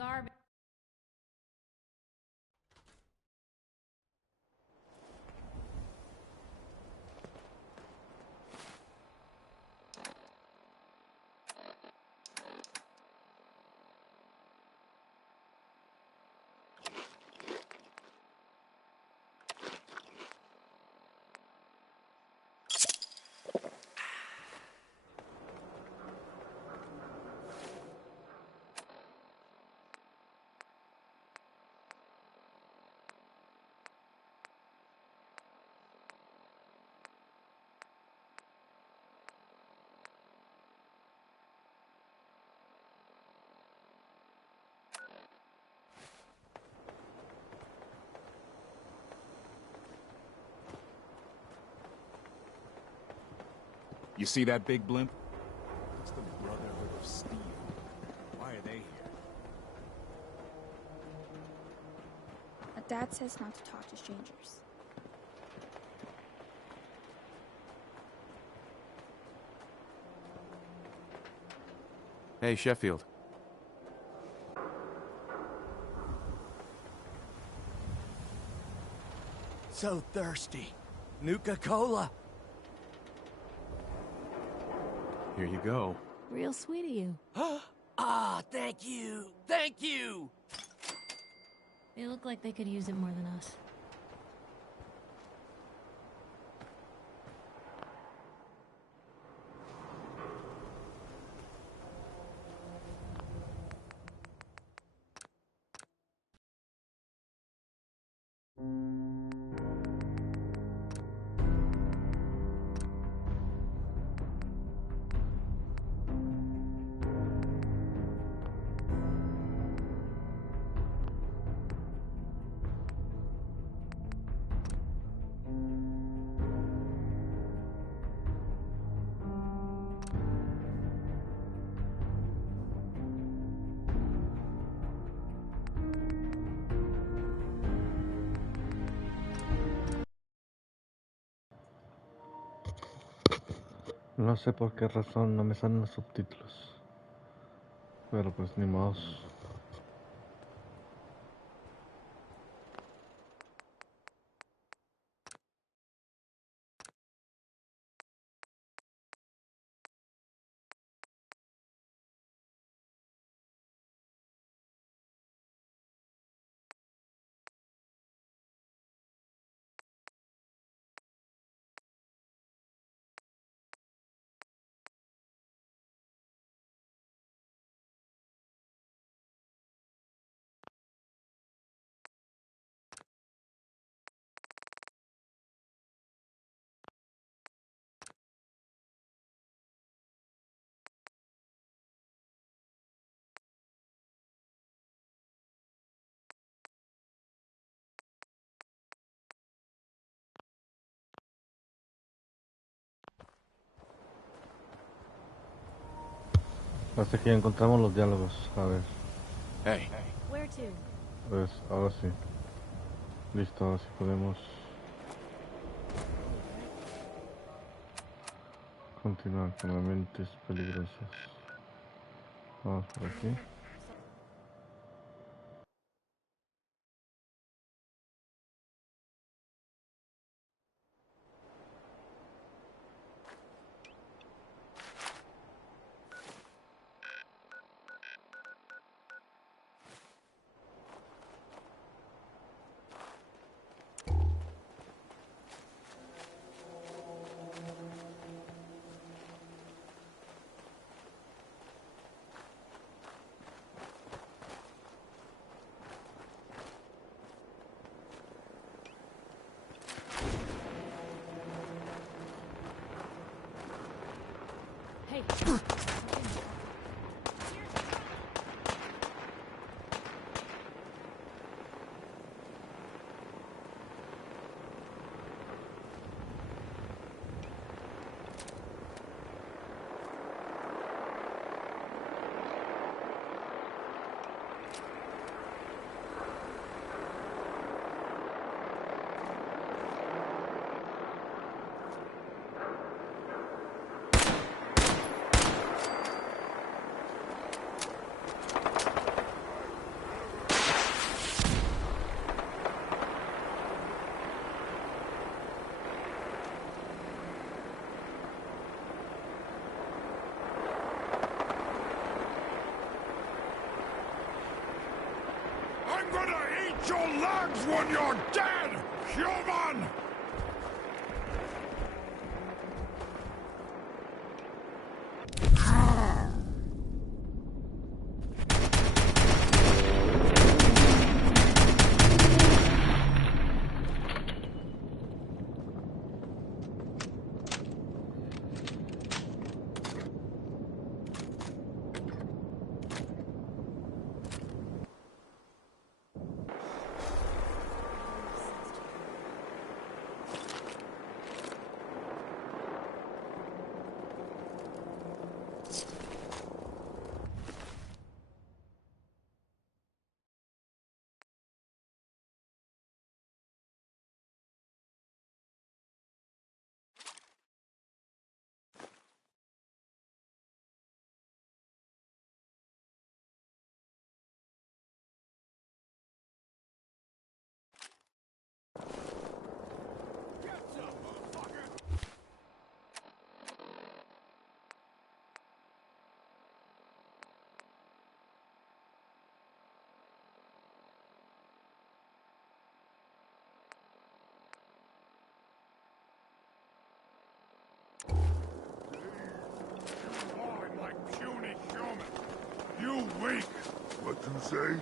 garbage. You see that big blimp? It's the Brotherhood of Steel. Why are they here? Dad says not to talk to strangers. Hey, Sheffield. So thirsty. Nuka-Cola. Here you go. Real sweet of you. Ah, thank you. Thank you. They look like they could use it more than us. No sé por qué razón no me salen los subtítulos. Pero pues ni modo. Hasta que ya encontramos los diálogos. A ver. Hey. Where to? Pues ahora sí. Listo, ahora sí podemos continuar con las mentes peligrosas. Vamos por aquí. Hey. your legs when you're dead, human! You weak! What you say?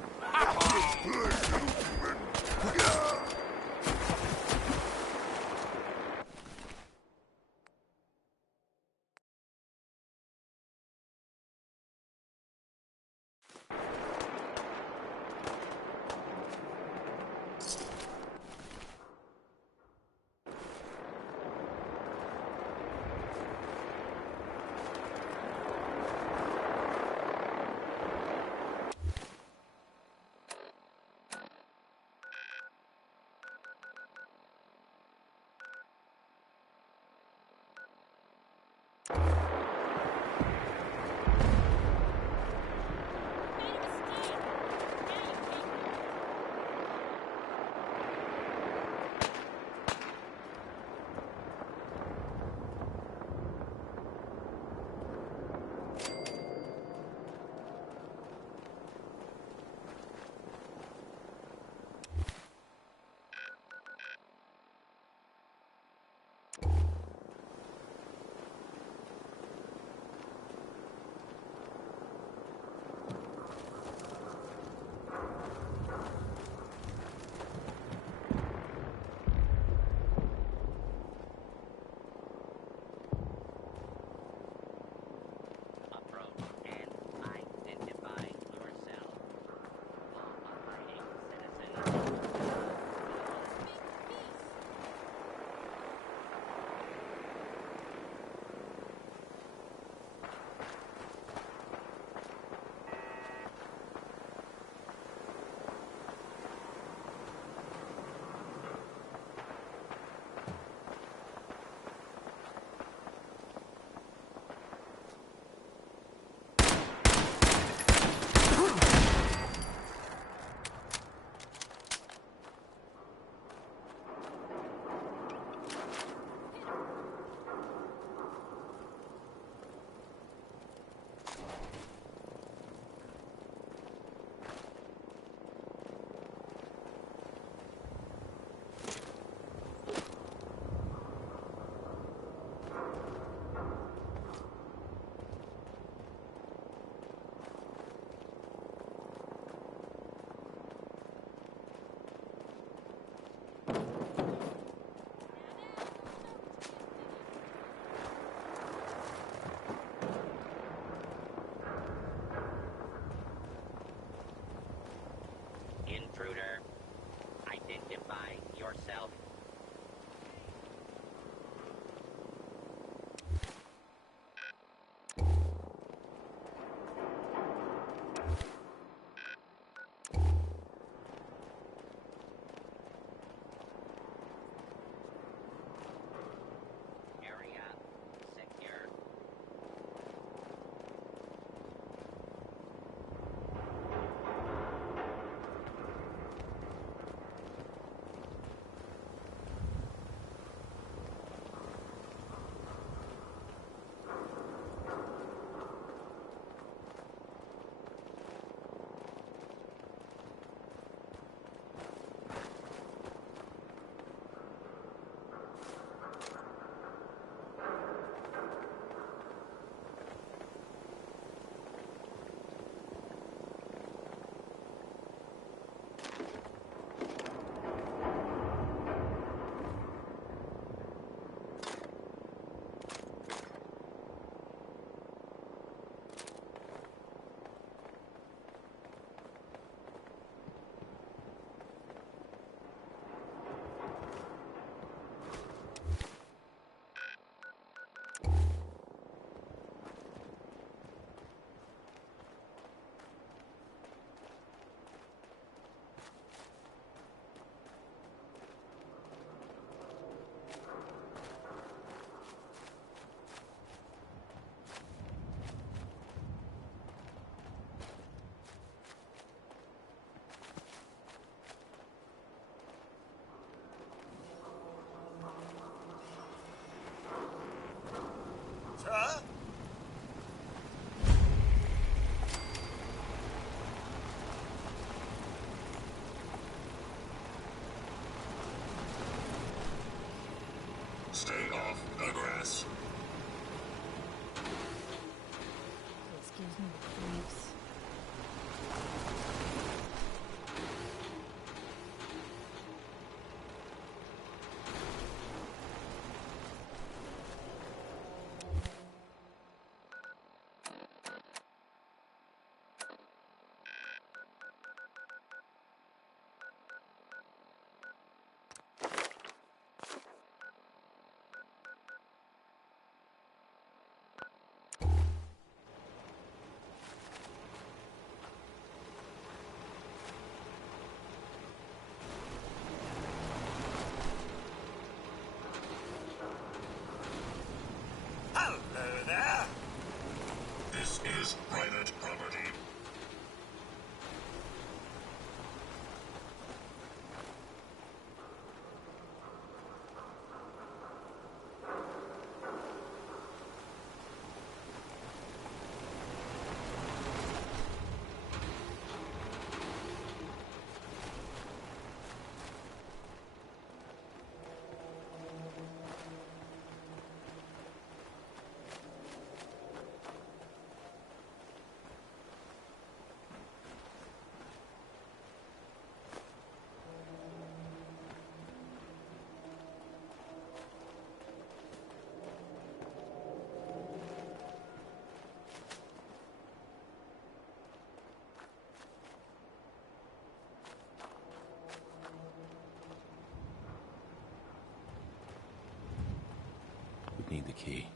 I'd need the key.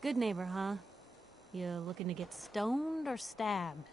Good neighbor, huh? You looking to get stoned or stabbed?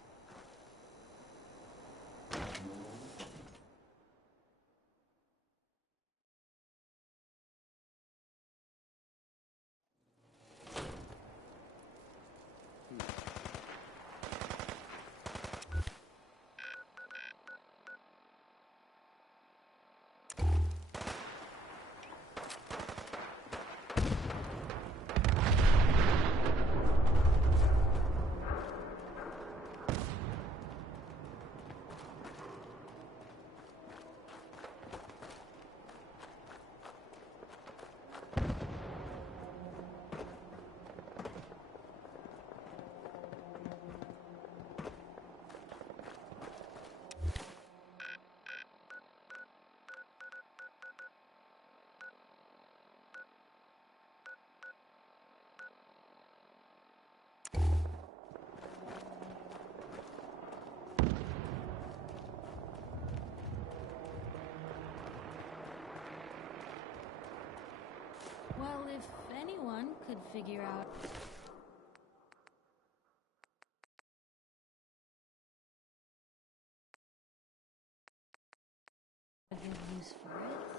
Well, if anyone could figure out... a good use for it...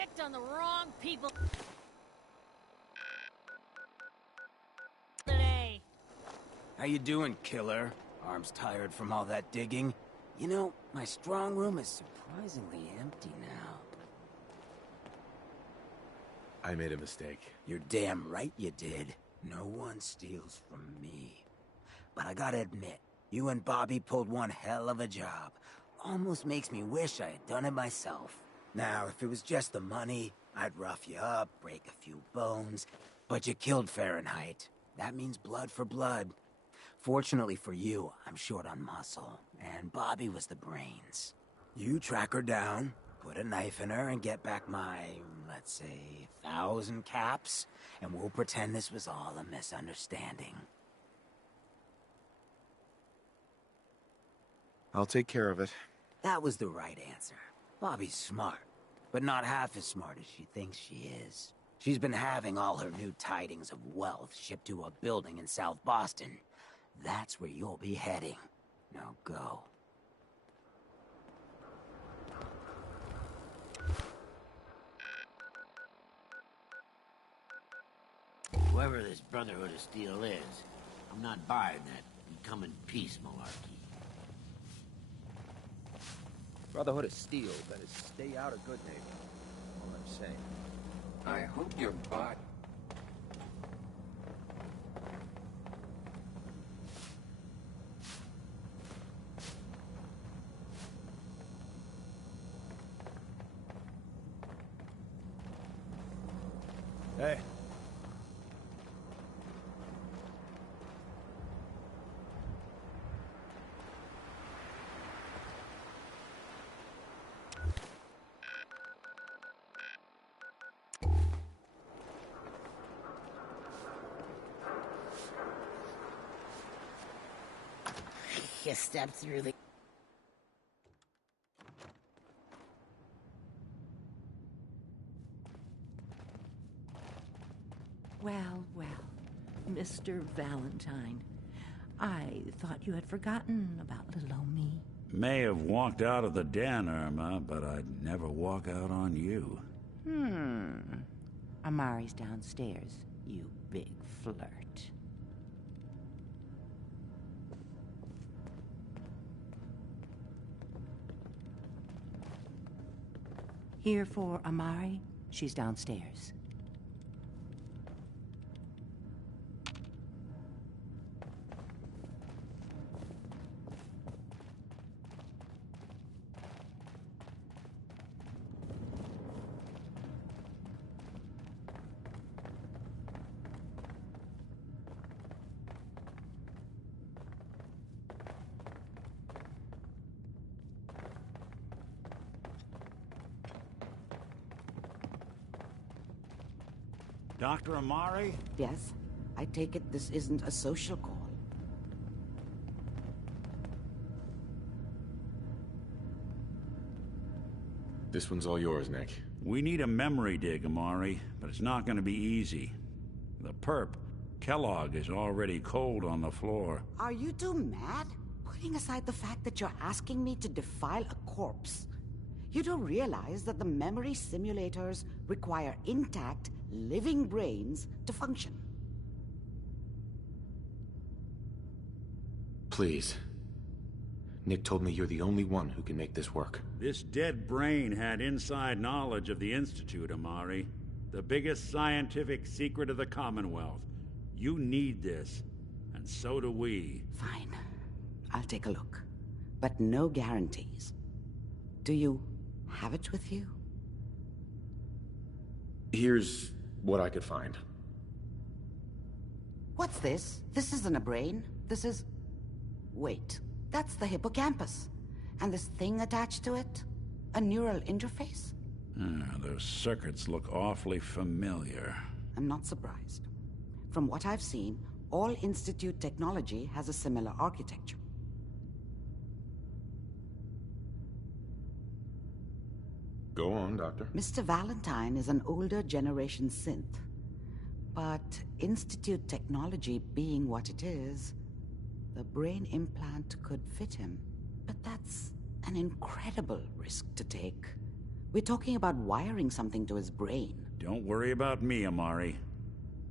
picked on the wrong people today. How you doing, killer? Arms tired from all that digging? You know, my strong room is surprisingly empty now. I made a mistake. You're damn right you did. No one steals from me. But I gotta admit, you and Bobby pulled one hell of a job. Almost makes me wish I had done it myself. Now, if it was just the money, I'd rough you up, break a few bones. But you killed Fahrenheit. That means blood for blood. Fortunately for you, I'm short on muscle, and Bobby was the brains. You track her down, put a knife in her, and get back my, let's say, 1,000 caps, and we'll pretend this was all a misunderstanding. I'll take care of it. That was the right answer. Bobby's smart, but not half as smart as she thinks she is. She's been having all her new tidings of wealth shipped to a building in South Boston. That's where you'll be heading. Now go. Whoever this Brotherhood of Steel is, I'm not buying that we come in peace malarkey. Brotherhood of Steel better stay out of good neighbor. All I'm saying. I hope your bot. Hey. You step through the... Well, well, Mr. Valentine, I thought you had forgotten about little old me. May have walked out of the den, Irma, but I'd never walk out on you. Amari's downstairs, you big flirt. Here for Amari, she's downstairs. Dr. Amari? Yes, I take it this isn't a social call. This one's all yours, Nick. We need a memory dig, Amari, but it's not going to be easy. The perp, Kellogg, is already cold on the floor. Are you two mad? Putting aside the fact that you're asking me to defile a corpse, you do realize that the memory simulators require intact, living brains to function. Please. Nick told me you're the only one who can make this work. This dead brain had inside knowledge of the Institute, Amari. The biggest scientific secret of the Commonwealth. You need this, and so do we. Fine. I'll take a look. But no guarantees. Do you have it with you? Here's what I could find. What's this? This isn't a brain. This is... Wait. That's the hippocampus. And this thing attached to it? A neural interface? Those circuits look awfully familiar. I'm not surprised. From what I've seen, all Institute technology has a similar architecture. Go on, Doctor. Mr. Valentine is an older generation synth. But Institute technology being what it is, the brain implant could fit him. But that's an incredible risk to take. We're talking about wiring something to his brain. Don't worry about me, Amari.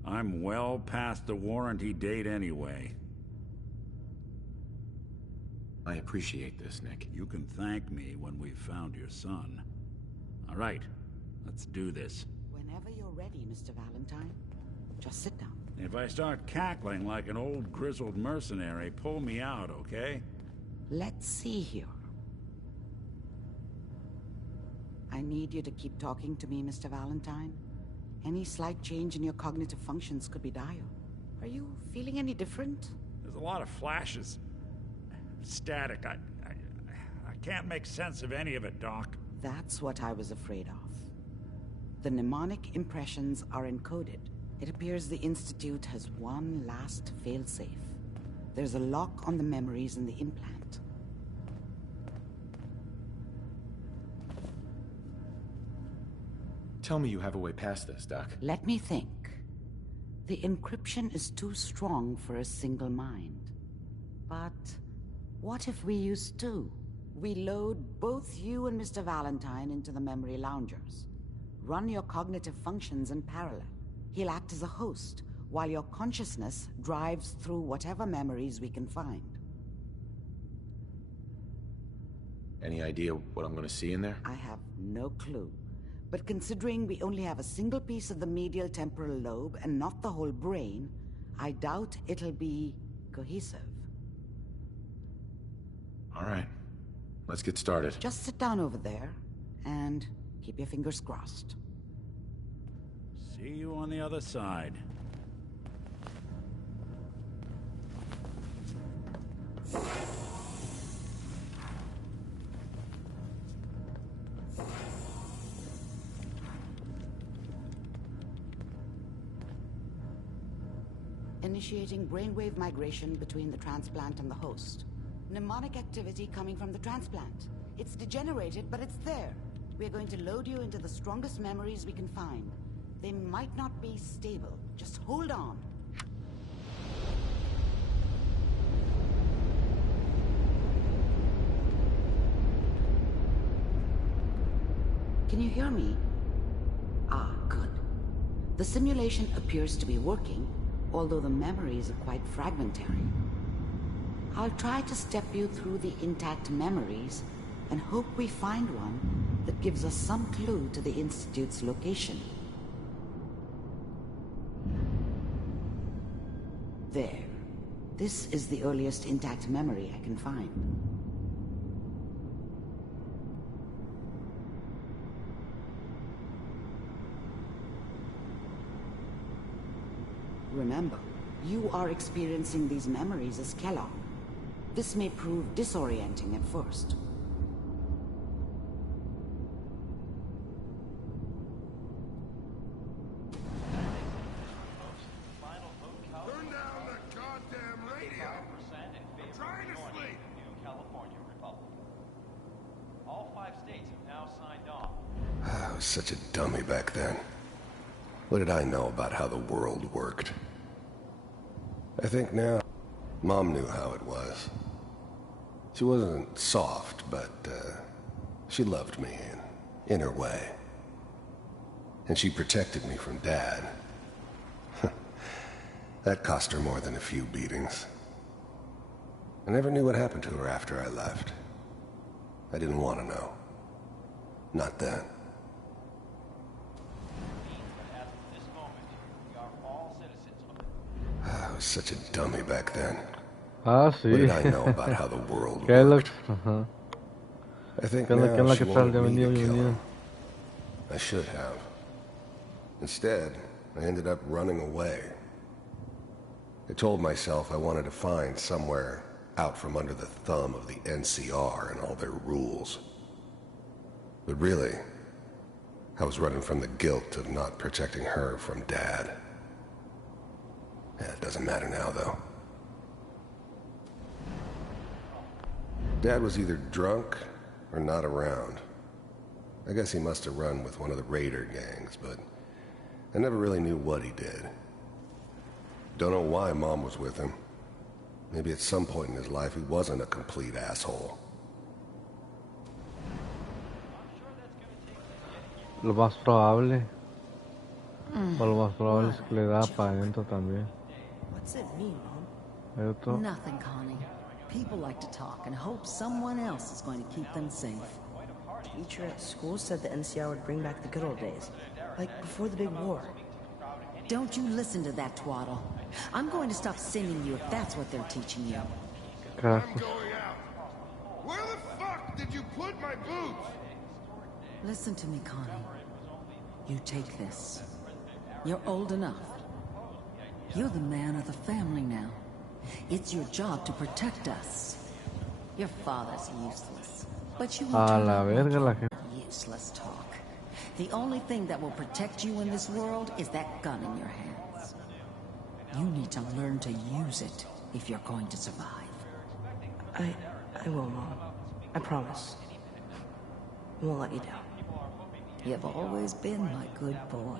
I'm well past the warranty date anyway. I appreciate this, Nick. You can thank me when we've found your son. All right, let's do this. Whenever you're ready, Mr. Valentine. Just sit down. If I start cackling like an old grizzled mercenary, pull me out, okay? Let's see here. I need you to keep talking to me, Mr. Valentine. Any slight change in your cognitive functions could be dire. Are you feeling any different? There's a lot of flashes. Static. I can't make sense of any of it, Doc. That's what I was afraid of. The mnemonic impressions are encoded. It appears the Institute has one last failsafe. There's a lock on the memories in the implant. Tell me you have a way past this, Doc. Let me think. The encryption is too strong for a single mind. But what if we use two? We load both you and Mr. Valentine into the memory loungers. Run your cognitive functions in parallel. He'll act as a host, while your consciousness drives through whatever memories we can find. Any idea what I'm gonna see in there? I have no clue. But considering we only have a single piece of the medial temporal lobe and not the whole brain, I doubt it'll be cohesive. All right. Let's get started. Just sit down over there and keep your fingers crossed. See you on the other side. Initiating brainwave migration between the transplant and the host. Mnemonic activity coming from the transplant. It's degenerated, but it's there. We're going to load you into the strongest memories we can find. They might not be stable. Just hold on. Can you hear me? Ah, good. The simulation appears to be working, although the memories are quite fragmentary. I'll try to step you through the intact memories and hope we find one that gives us some clue to the Institute's location. There. This is the earliest intact memory I can find. Remember, you are experiencing these memories as Kellogg. This may prove disorienting at first. Turn down the goddamn radio! I'm trying to sleep! California Republic. All 5 states have now signed on. I was such a dummy back then. What did I know about how the world worked? I think now, Mom knew how it was. She wasn't soft, but she loved me in her way. And she protected me from Dad. That cost her more than a few beatings. I never knew what happened to her after I left. I didn't want to know. Not then. I was such a dummy back then. Ah, sí. What did I know about how the world Kellogg. worked? Ajá. I think Kellogg, now she ¿qué tal? wanted me Bienvenido, to kill bienvenido. him. I should have. Instead, I ended up running away. I told myself I wanted to find somewhere out from under the thumb of the NCR and all their rules. But really, I was running from the guilt of not protecting her from Dad. Yeah, it doesn't matter now, though. Dad was either drunk or not around. I guess he must have run with one of the raider gangs, but I never really knew what he did. Don't know why Mom was with him. Maybe at some point in his life he wasn't a complete asshole. Lo más probable. O lo más probable es que le da para adentro también. What's it mean, Mom? Hay otro. Nothing, Connie. People like to talk and hope someone else is going to keep them safe. Teacher at school said the NCR would bring back the good old days. Like before the big war. Don't you listen to that twaddle. I'm going to stop sending you if that's what they're teaching you. Carajos. Where the fuck did you put my boots? Listen to me, Connie. You take this. You're old enough. You're the man of the family now. It's your job to protect us. Your father's useless. But you won't A turn la out verga la like gente. useless talk. The only thing that will protect you in this world is that gun in your hands. You need to learn to use it if you're going to survive. I will, Mom. I promise. I won't let you down. You've always been my good boy.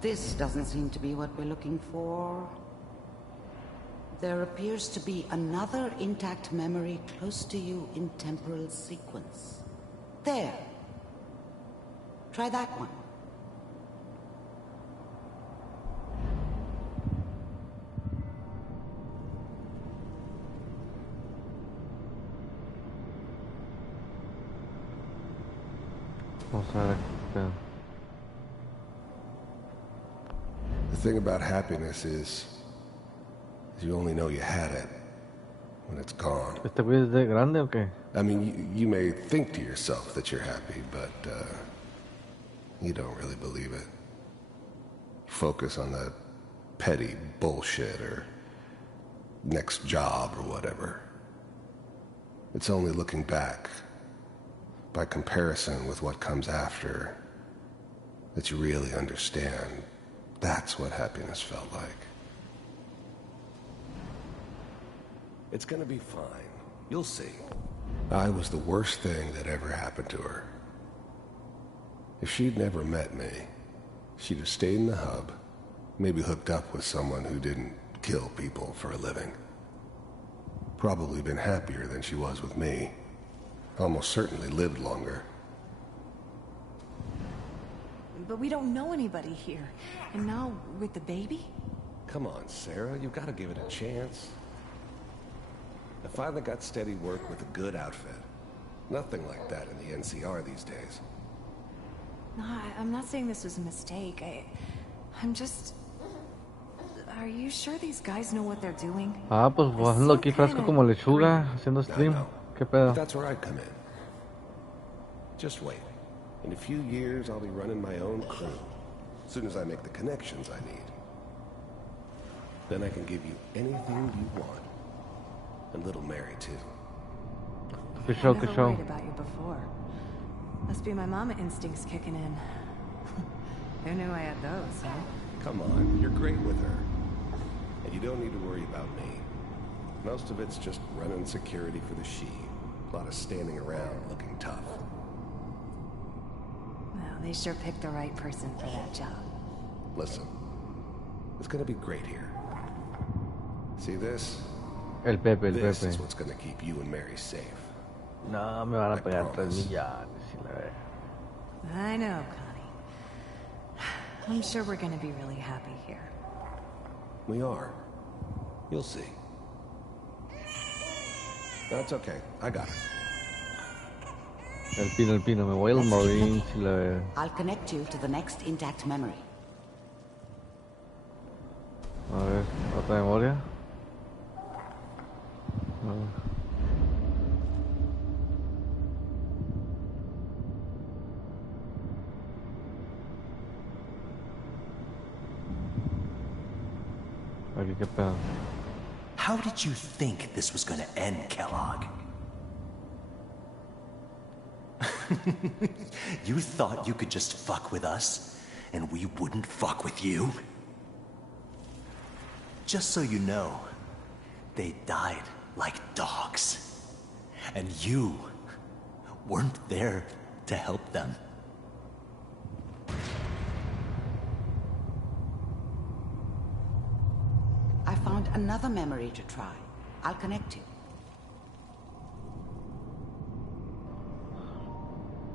This doesn't seem to be what we're looking for. There appears to be another intact memory close to you in temporal sequence. There. Try that one. Vamos a ver qué pedo. The thing about happiness is you only know you had it when it's gone. ¿Este güey es de grande o qué? I mean, you may think to yourself that you're happy, but you don't really believe it. You focus on that petty bullshit or next job or whatever. It's only looking back, by comparison with what comes after, that you really understand. That's what happiness felt like. It's gonna be fine. You'll see. I was the worst thing that ever happened to her. If she'd never met me, she'd have stayed in the hub, maybe hooked up with someone who didn't kill people for a living. Probably been happier than she was with me. Almost certainly lived longer. But we don't know anybody here. And now, with the baby? Come on, Sarah, you've got to give it a chance. I finally got steady work with a good outfit. Nothing like that in the NCR these days. No, I'm not saying this was a mistake. I'm just... Are you sure these guys know what they're doing? Ah, pues jugando aquí fresco como lechuga, haciendo stream. ¿Qué pedo? That's where I come in. Just wait. In a few years, I'll be running my own crew. As soon as I make the connections I need. Then I can give you anything you want. And little Mary, too. Good show, I good never show. worried about you before. Must be my mama instincts kicking in. Who knew I had those, huh? Come on, you're great with her. And you don't need to worry about me. Most of it's just running security for the she. A lot of standing around looking tough. Well, they sure picked the right person for that job. Listen, it's gonna be great here. See this? El Pepe, This is what's gonna keep you and Mary safe. No, me van a pegar 3 millones. Si la ve. I know, Connie. I'm sure we're gonna be really happy here. We are. You'll see. That's okay. I got it. El pino, me voy al morín si la veo. I'll connect you to the next intact memory. A ver, otra memoria. A ver. Aquí qué pedo. How did you think this was gonna end, Kellogg? You thought you could just fuck with us, and we wouldn't fuck with you? Just so you know, they died like dogs. And you weren't there to help them. I found another memory to try. I'll connect you.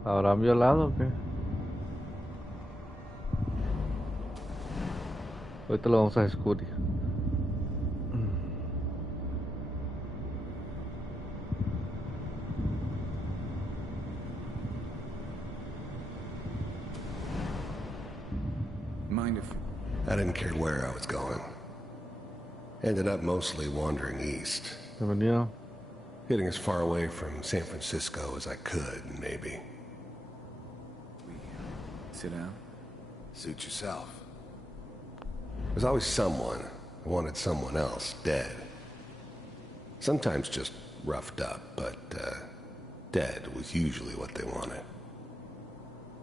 ¿Habrán violado o qué? Ahorita lo vamos a descubrir. Mind if... I didn't care where I was going. Ended up mostly wandering east. Bienvenido. Getting as far away from San Francisco as I could, maybe. Sit down. Suit yourself. There's always someone who wanted someone else dead. Sometimes just roughed up, but dead was usually what they wanted.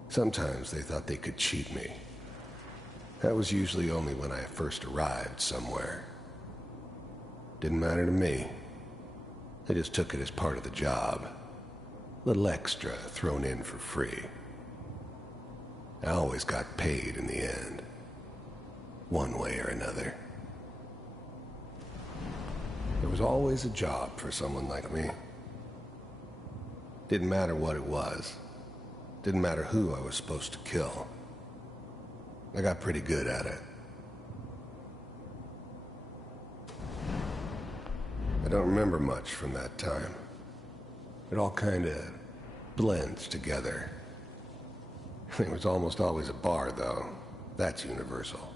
Sometimes they thought they could cheat me. That was usually only when I first arrived somewhere. Didn't matter to me. They just took it as part of the job. Little extra thrown in for free. I always got paid in the end. One way or another. There was always a job for someone like me. Didn't matter what it was. Didn't matter who I was supposed to kill. I got pretty good at it. I don't remember much from that time. It all kind of blends together. There was almost always a bar, though. That's universal.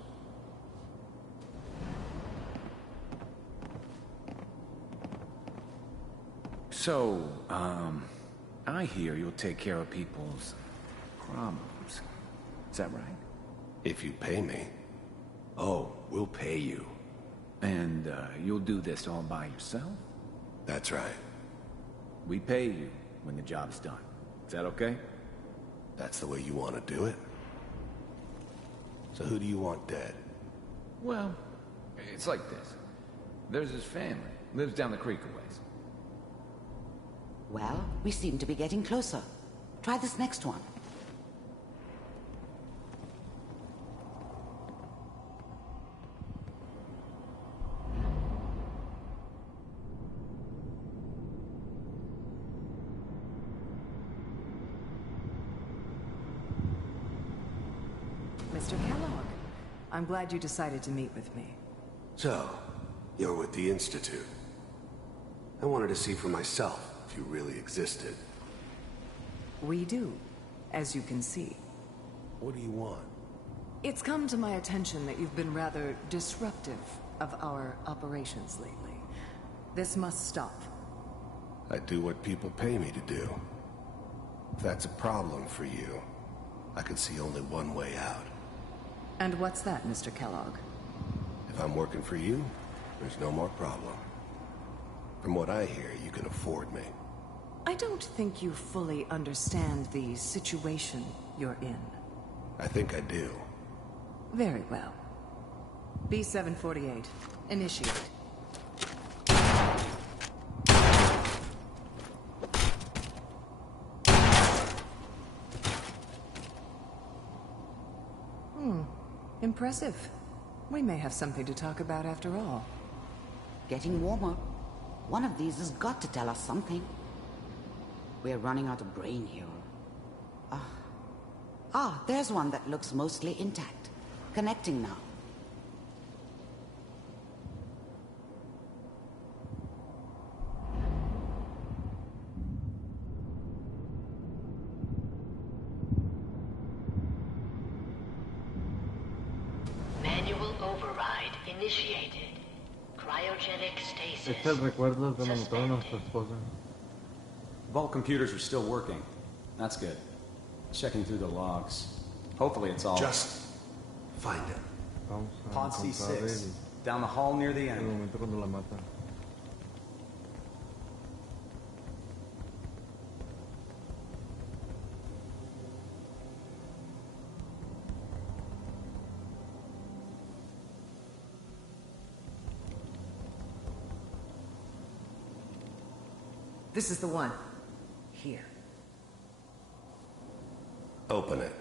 So, I hear you'll take care of people's problems. Is that right? If you pay me. Oh, we'll pay you. And, you'll do this all by yourself? That's right. We pay you when the job's done. Is that okay? That's the way you want to do it? So who do you want dead? Well, it's like this. There's his family. Lives down the creek a ways. Well, we seem to be getting closer. Try this next one. Mr. Kellogg, I'm glad you decided to meet with me. So, you're with the Institute. I wanted to see for myself if you really existed. We do, as you can see. What do you want? It's come to my attention that you've been rather disruptive of our operations lately. This must stop. I do what people pay me to do. If that's a problem for you, I can see only one way out. And what's that, Mr. Kellogg? If I'm working for you, there's no more problem. From what I hear, you can afford me. I don't think you fully understand the situation you're in. I think I do. Very well. B-748, initiate. Impressive. We may have something to talk about after all. Getting warmer. One of these has got to tell us something. We're running out of brain here. There's one that looks mostly intact. Connecting now. Manual override initiated. Cryogenic stasis. Este es el recuerdo de cuando mataron a nuestra esposa. Vault computers are still working. That's good. Checking through the logs. Hopefully it's all... Just find him. Pod C6. Down the hall near the end. El momento cuando la matan. This is the one. Here. Open it.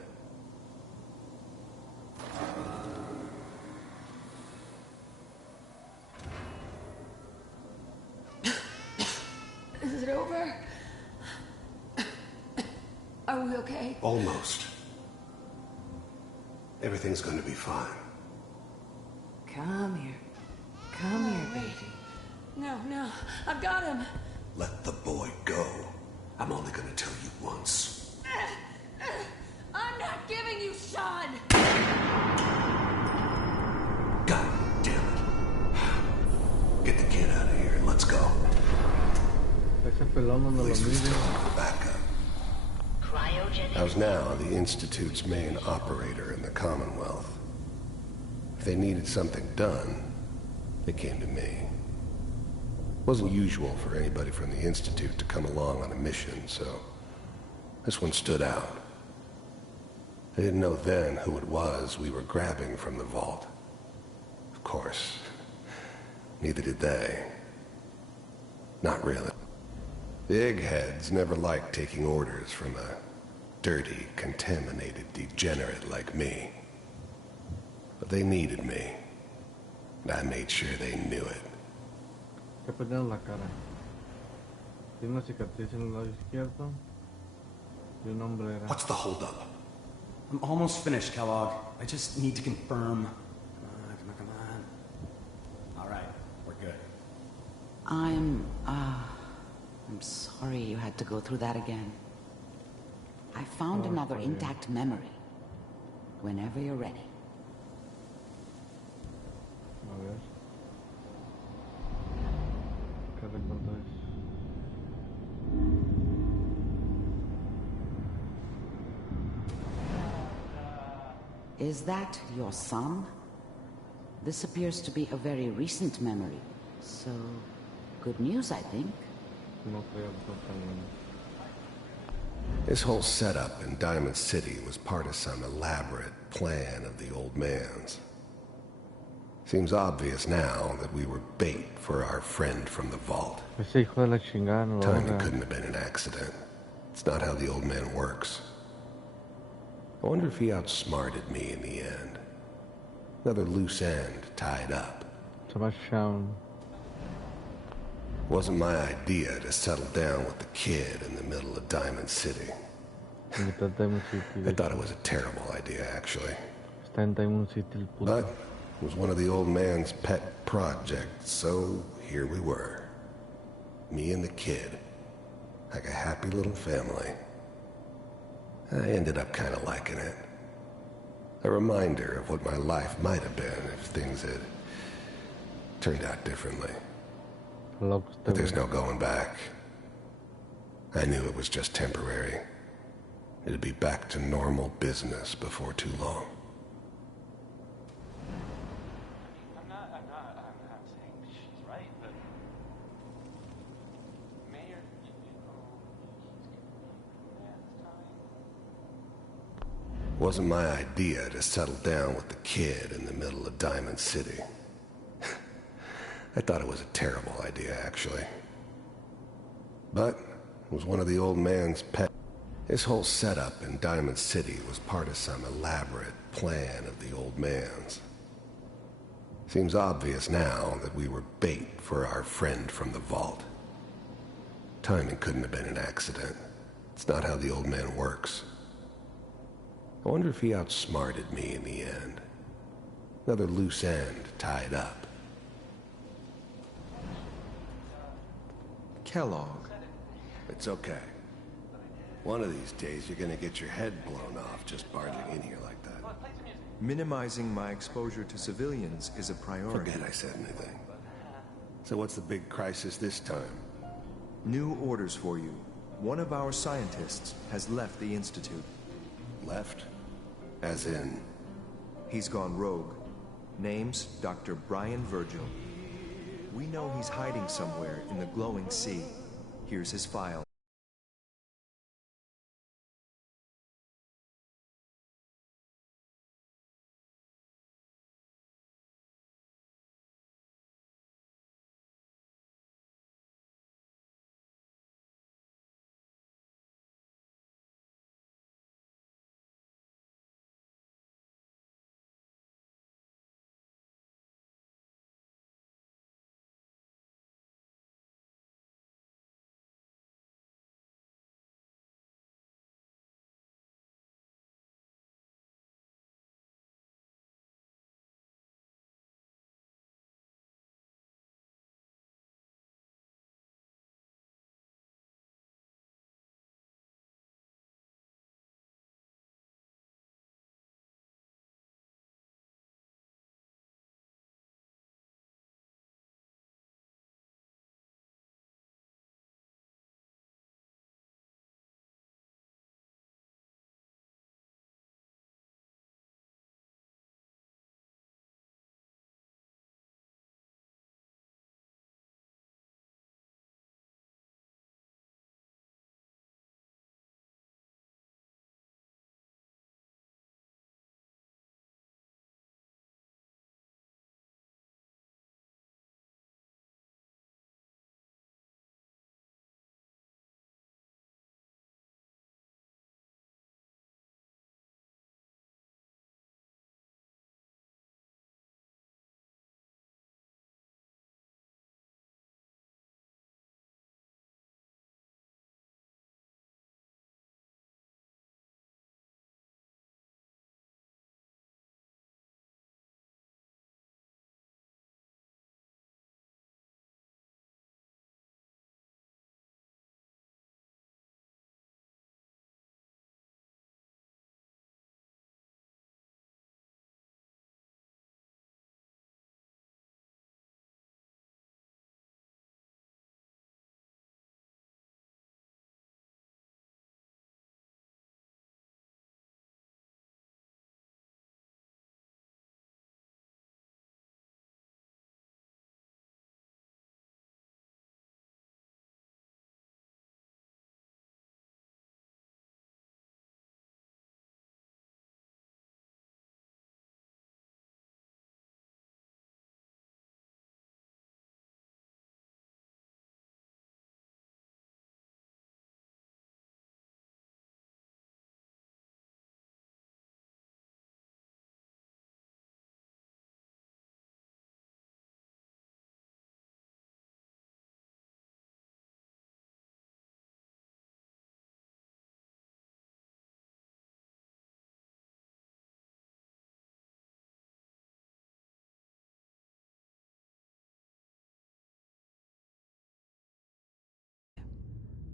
Is it over? Are we okay? Almost. Everything's going to be fine. Come here. Come here, baby. No, no, I've got him. Let the boy go. I'm only gonna tell you once. I'm not giving you Sean. God damn it. Get the kid out of here and let's go. Ese pelón no lo mide. I was now the Institute's main operator in the Commonwealth. If they needed something done, they came to me. It wasn't usual for anybody from the Institute to come along on a mission, so this one stood out. I didn't know then who it was we were grabbing from the vault. Of course, neither did they. Not really. The eggheads never liked taking orders from a dirty, contaminated degenerate like me. But they needed me, and I made sure they knew it. ¿Qué pena en la cara? Tiene una cicatriz en el lado izquierdo y una hombrera. What's the holdup? I'm almost finished, Kellogg. I just need to confirm. Come on. All right, we're good. I'm sorry you had to go through that again. I found another intact memory. Whenever you're ready. A ver. ¿Qué recuerdo es? Is that your son? This appears to be a very recent memory. So, good news, I think. No creo que tan bueno. This whole setup in Diamond City was part of some elaborate plan of the old man's. Seems obvious now that we were bait for our friend from the vault. Ese hijo de la chingada no lo Timing haga. couldn't have been an accident. It's not how the old man works. I wonder if he outsmarted me in the end. Another loose end tied up. Sebastian. Wasn't my idea to settle down with the kid in the middle of Diamond City. En mitad de Diamond City. I thought it was a terrible idea, actually. Está en Diamond City el puto. But it was one of the old man's pet projects, so here we were. Me and the kid. Like a happy little family. I ended up kind of liking it. A reminder of what my life might have been if things had turned out differently. But there's no going back. I knew it was just temporary. It'd be back to normal business before too long. I'm not saying she's right, but Mayor, Wasn't my idea to settle down with the kid in the middle of Diamond City. I thought it was a terrible idea, actually. But it was one of the old man's pet. This whole setup in Diamond City was part of some elaborate plan of the old man's. Seems obvious now that we were bait for our friend from the vault. Timing couldn't have been an accident. It's not how the old man works. I wonder if he outsmarted me in the end. Another loose end tied up. Kellogg. It's okay. One of these days you're gonna get your head blown off just barging in here like that. Minimizing my exposure to civilians is a priority. Forget I said anything. So what's the big crisis this time? New orders for you. One of our scientists has left the Institute. Left? As in? He's gone rogue. Name's Dr. Brian Virgil. We know he's hiding somewhere in the glowing sea. Here's his file.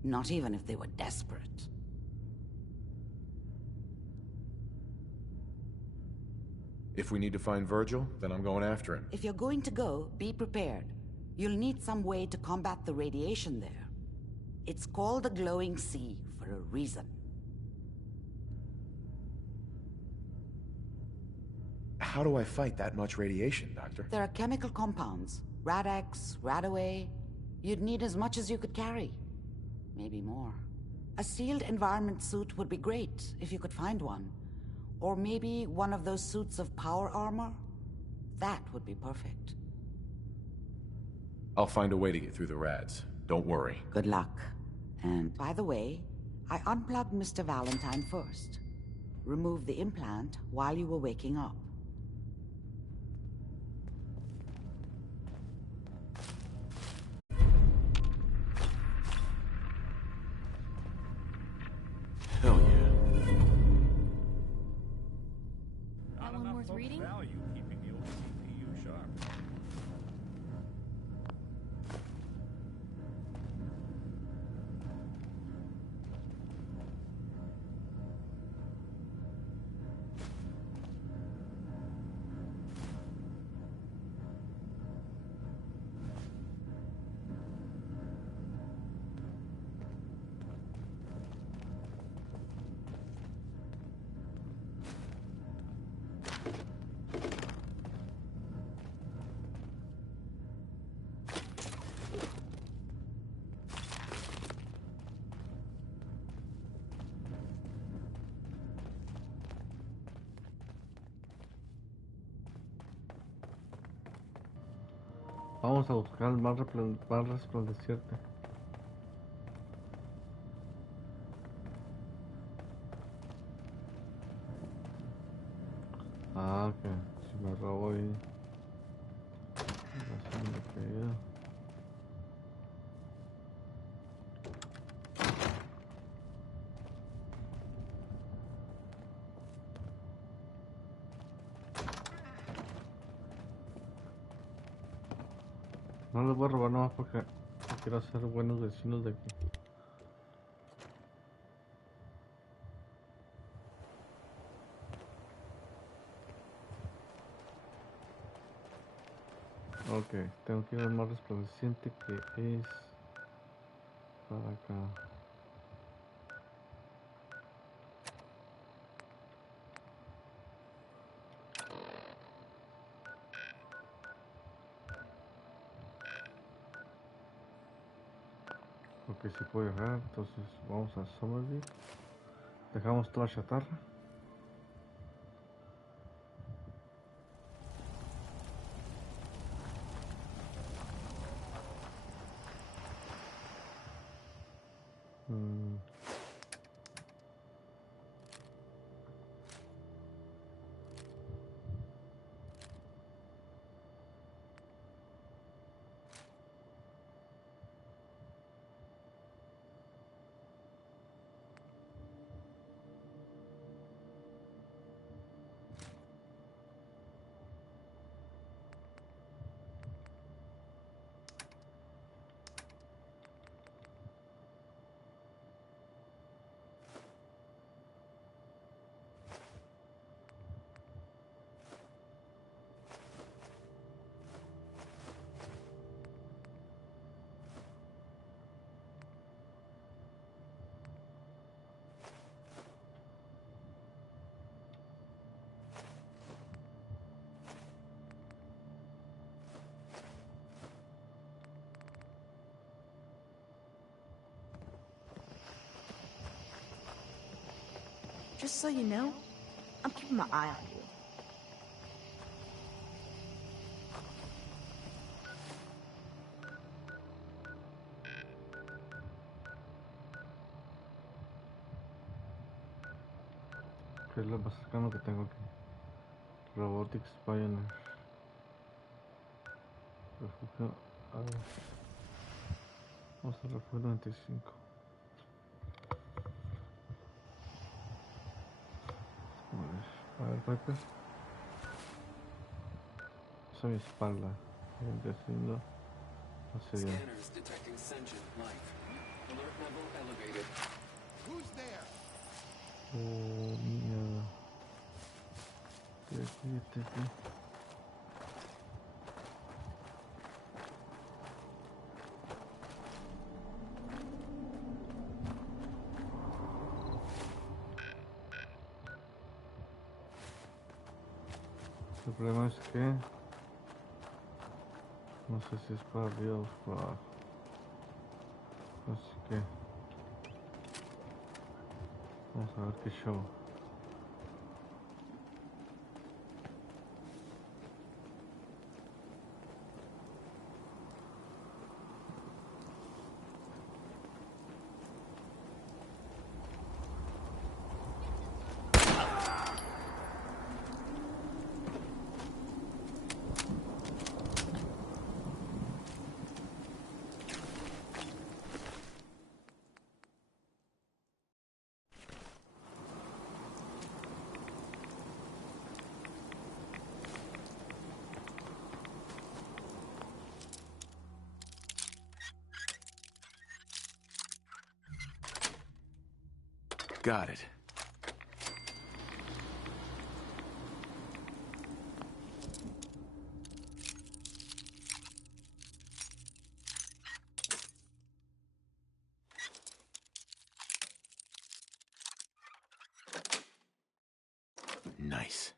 Not even if they were desperate. If we need to find Virgil, then I'm going after him. If you're going to go, be prepared. You'll need some way to combat the radiation there. It's called the glowing sea for a reason. How do I fight that much radiation, Doctor? There are chemical compounds. Rad-X, Radaway. You'd need as much as you could carry. Maybe more. A sealed environment suit would be great, if you could find one. Or maybe one of those suits of power armor? That would be perfect. I'll find a way to get through the rads. Don't worry. Good luck. And by the way, I unplugged Mr. Valentine first. Removed the implant while you were waking up. Hell yeah. Not one enough worth folks reading? value keeping the old CPU sharp. Vamos a buscar el mar resplandeciente. Ah, ok. Si me robo ahí. Razón de caída. No les voy a robar nada porque quiero ser buenos vecinos de aquí. Ok, tengo que ir al más resplandeciente que es para acá. Ok, si puedo llegar, entonces vamos a Somerville. Dejamos toda la chatarra. Just so you know, I'm keeping my eye on you. Que es lo más cercano que tengo aquí. Robotics Pioneer. Refugio. A ver. Vamos al refugio 95. A ver, Piper. Esa es mi espalda. Estoy haciendo. No sé bien. Scanners detecting sentient life. Alert level Oh, mierda. Aquí. El problema es que no sé si es para arriba o es para abajo. Así que vamos a ver qué show. Got it. Nice.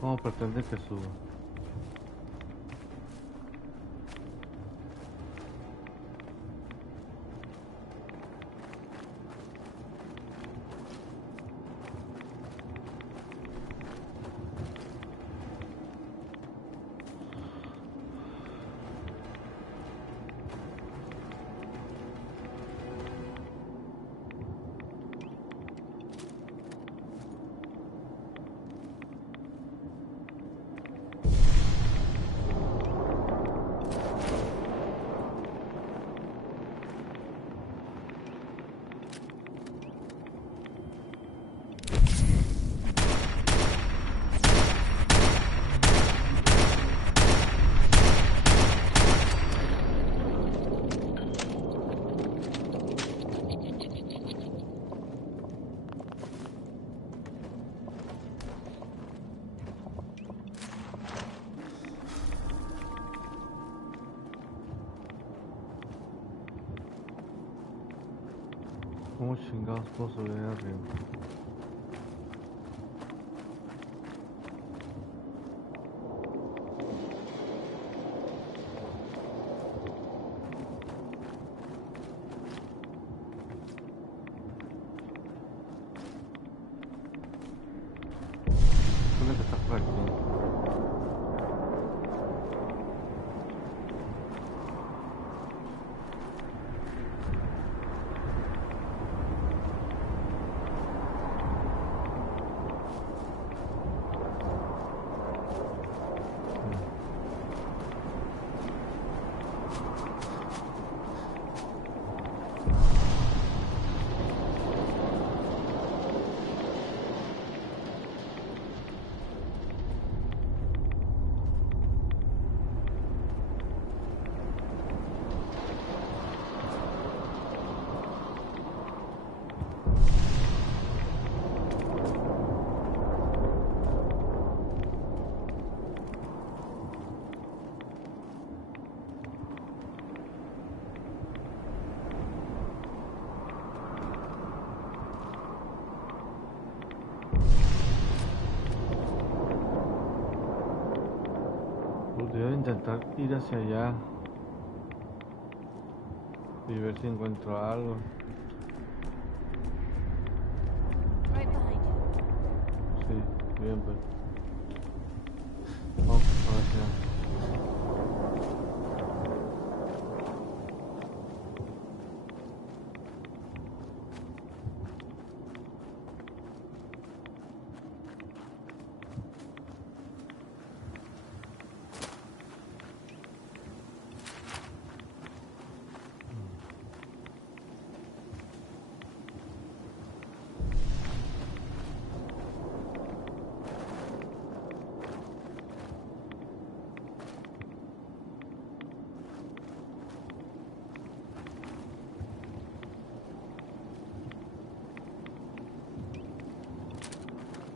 ¿Cómo pretende que suba? ¿Cómo chingados puedo subir arriba? ¿Dónde que está por aquí? Debo intentar ir hacia allá y ver si encuentro algo. Right behind you. Sí, bien pues. Vamos hacia allá.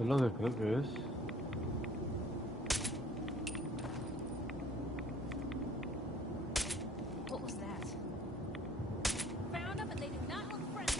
Es lo que creo que es. What was that? Found them and they did not look friendly.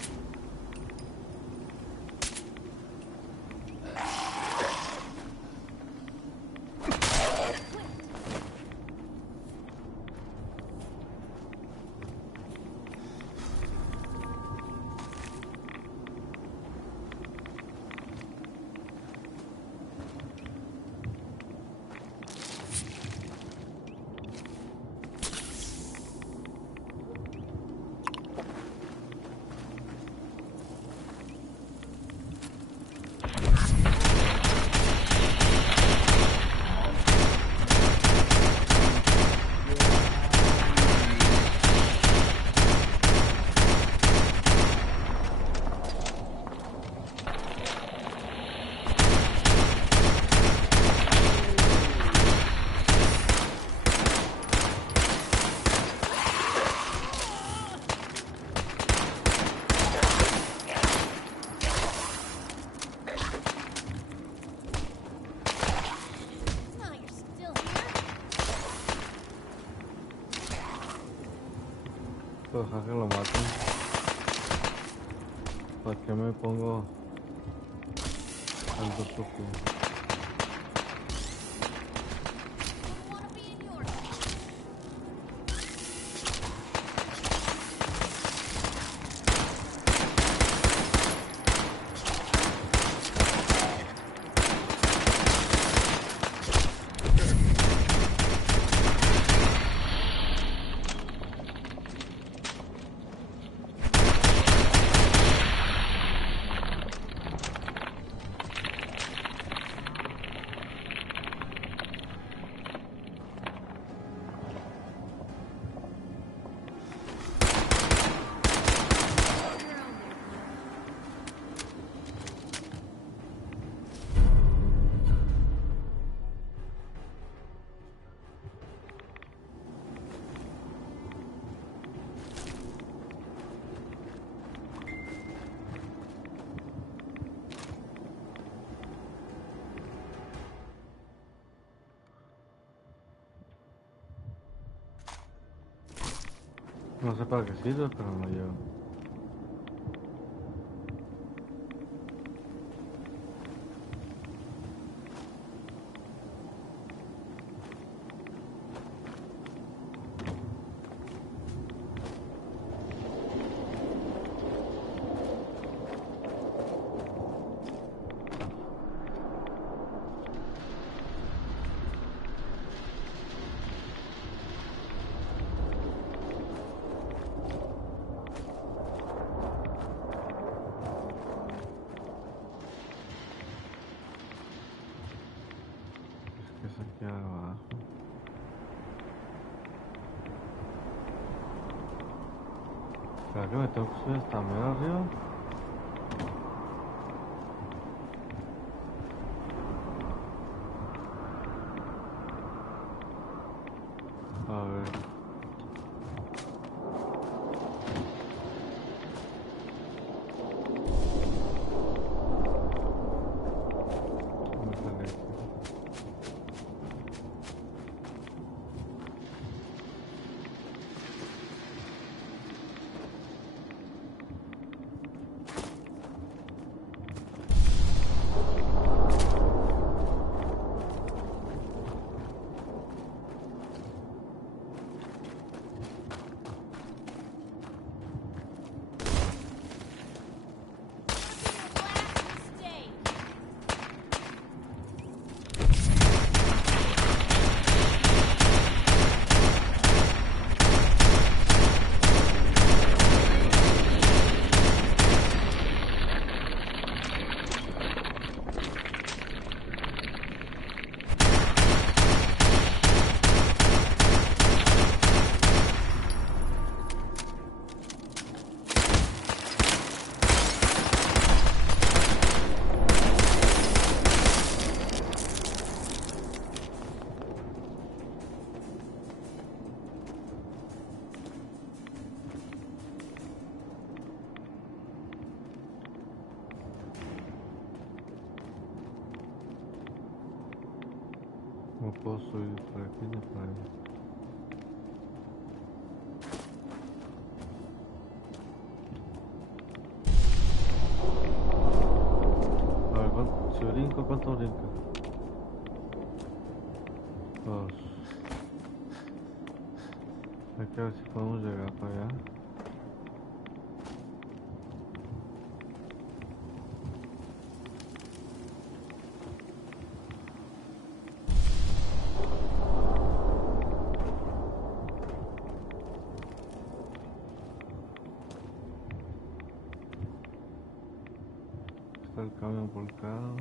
Dejar que lo maten. ¿Para qué me pongo tanto sucio? No sé para qué sirve, pero lo llevo. ¿Será que me tengo que subir hasta medio arriba? A ver. Me sale esto. No puedo subir por aquí ni por ahí. A ver, si brinco, ¿cuánto brinca? 2. Hay que ver si podemos llegar para allá. Está el camión volcado.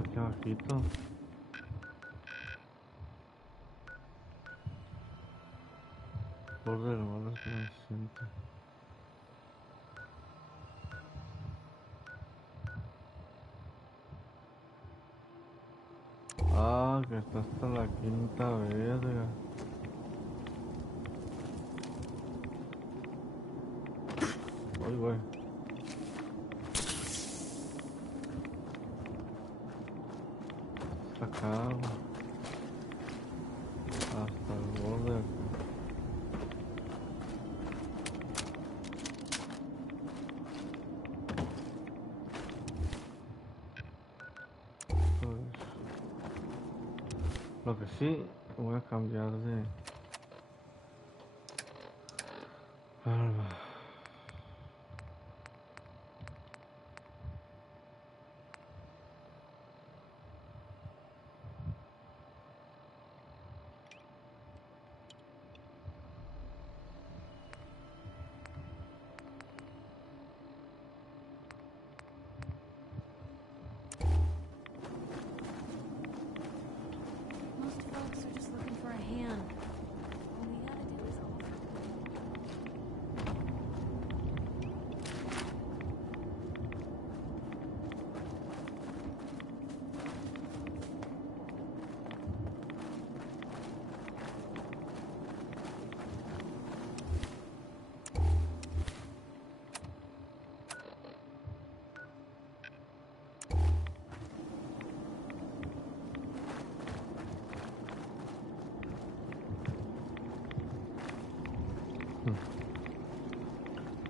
Aquí abajito. Borde de balas que me siento. Ah, que está hasta la quinta verga. Uy, güey. Acá, hasta el borde acá. Lo que sí, voy a cambiar de arma. Most folks are just looking for a hand. All we gotta do is offer.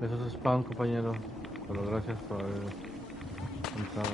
Eso es spam, compañero. Pero gracias por haber entrado.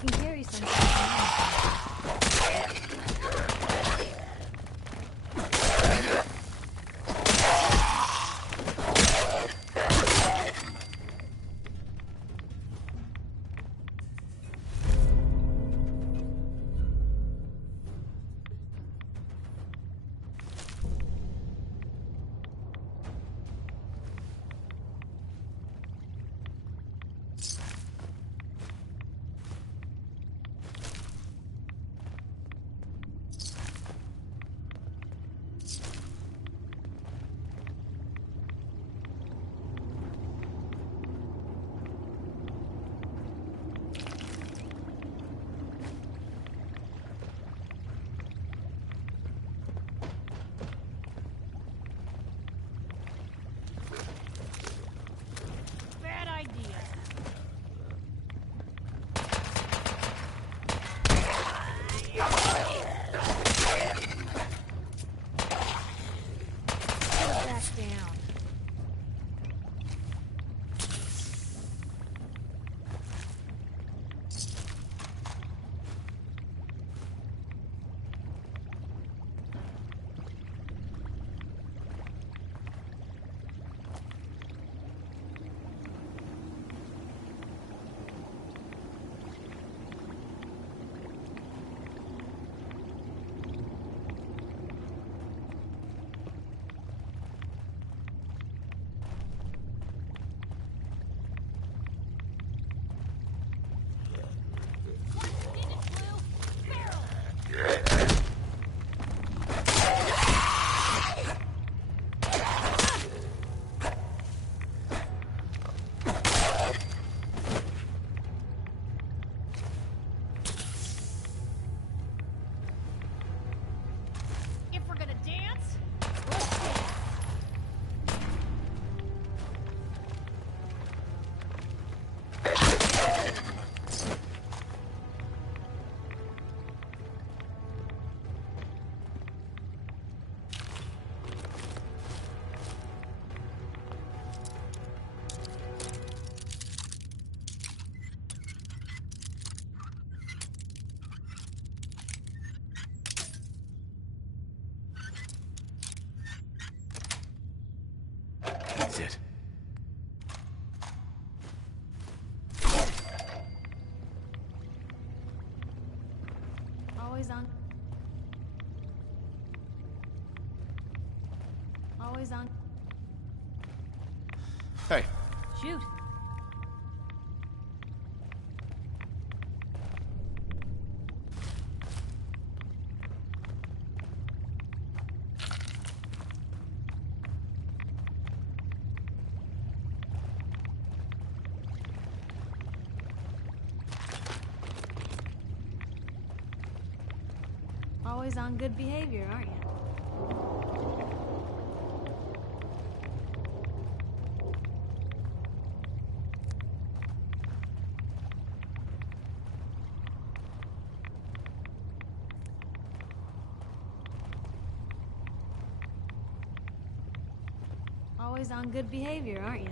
can carry something. Bad idea. Put it back down. If we're gonna dance, let's dance. That's it. Always on. Always on. Hey. Shoot. Always on good behavior, aren't you? Always on good behavior, aren't you?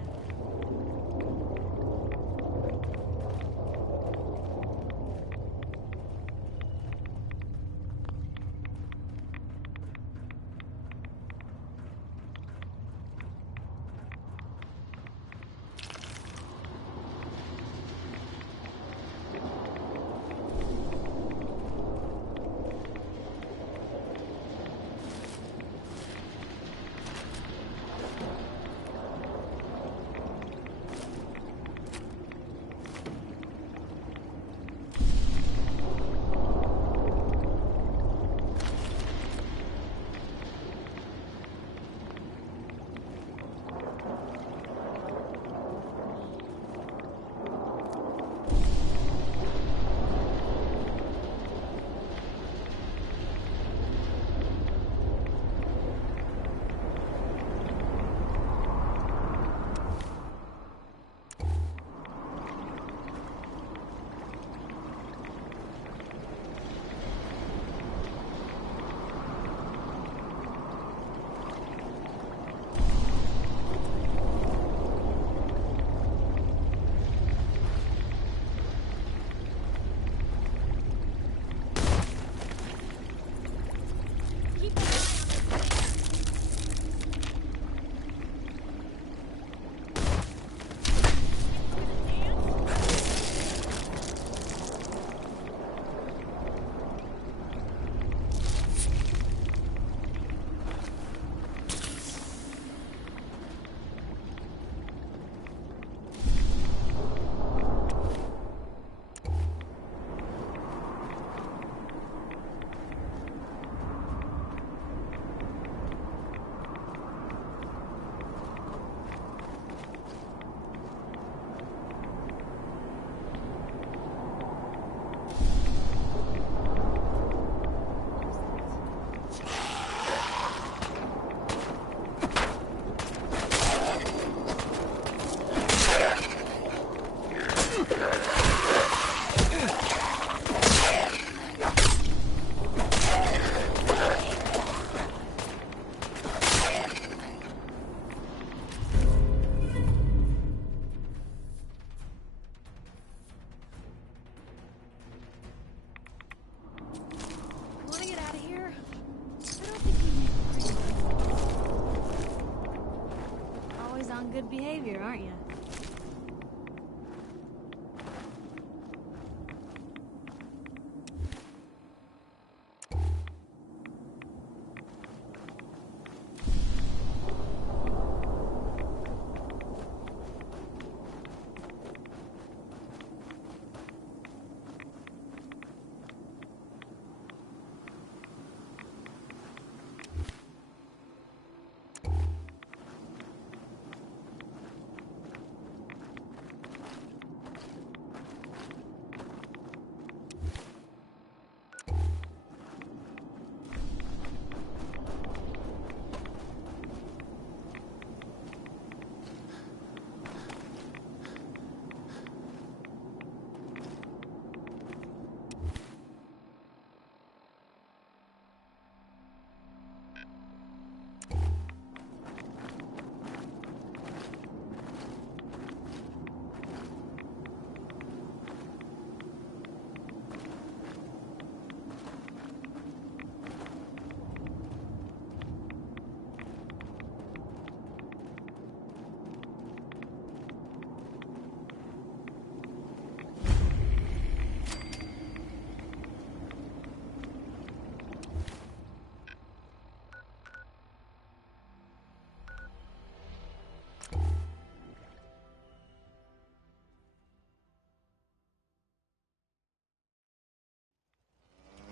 good behavior, aren't you?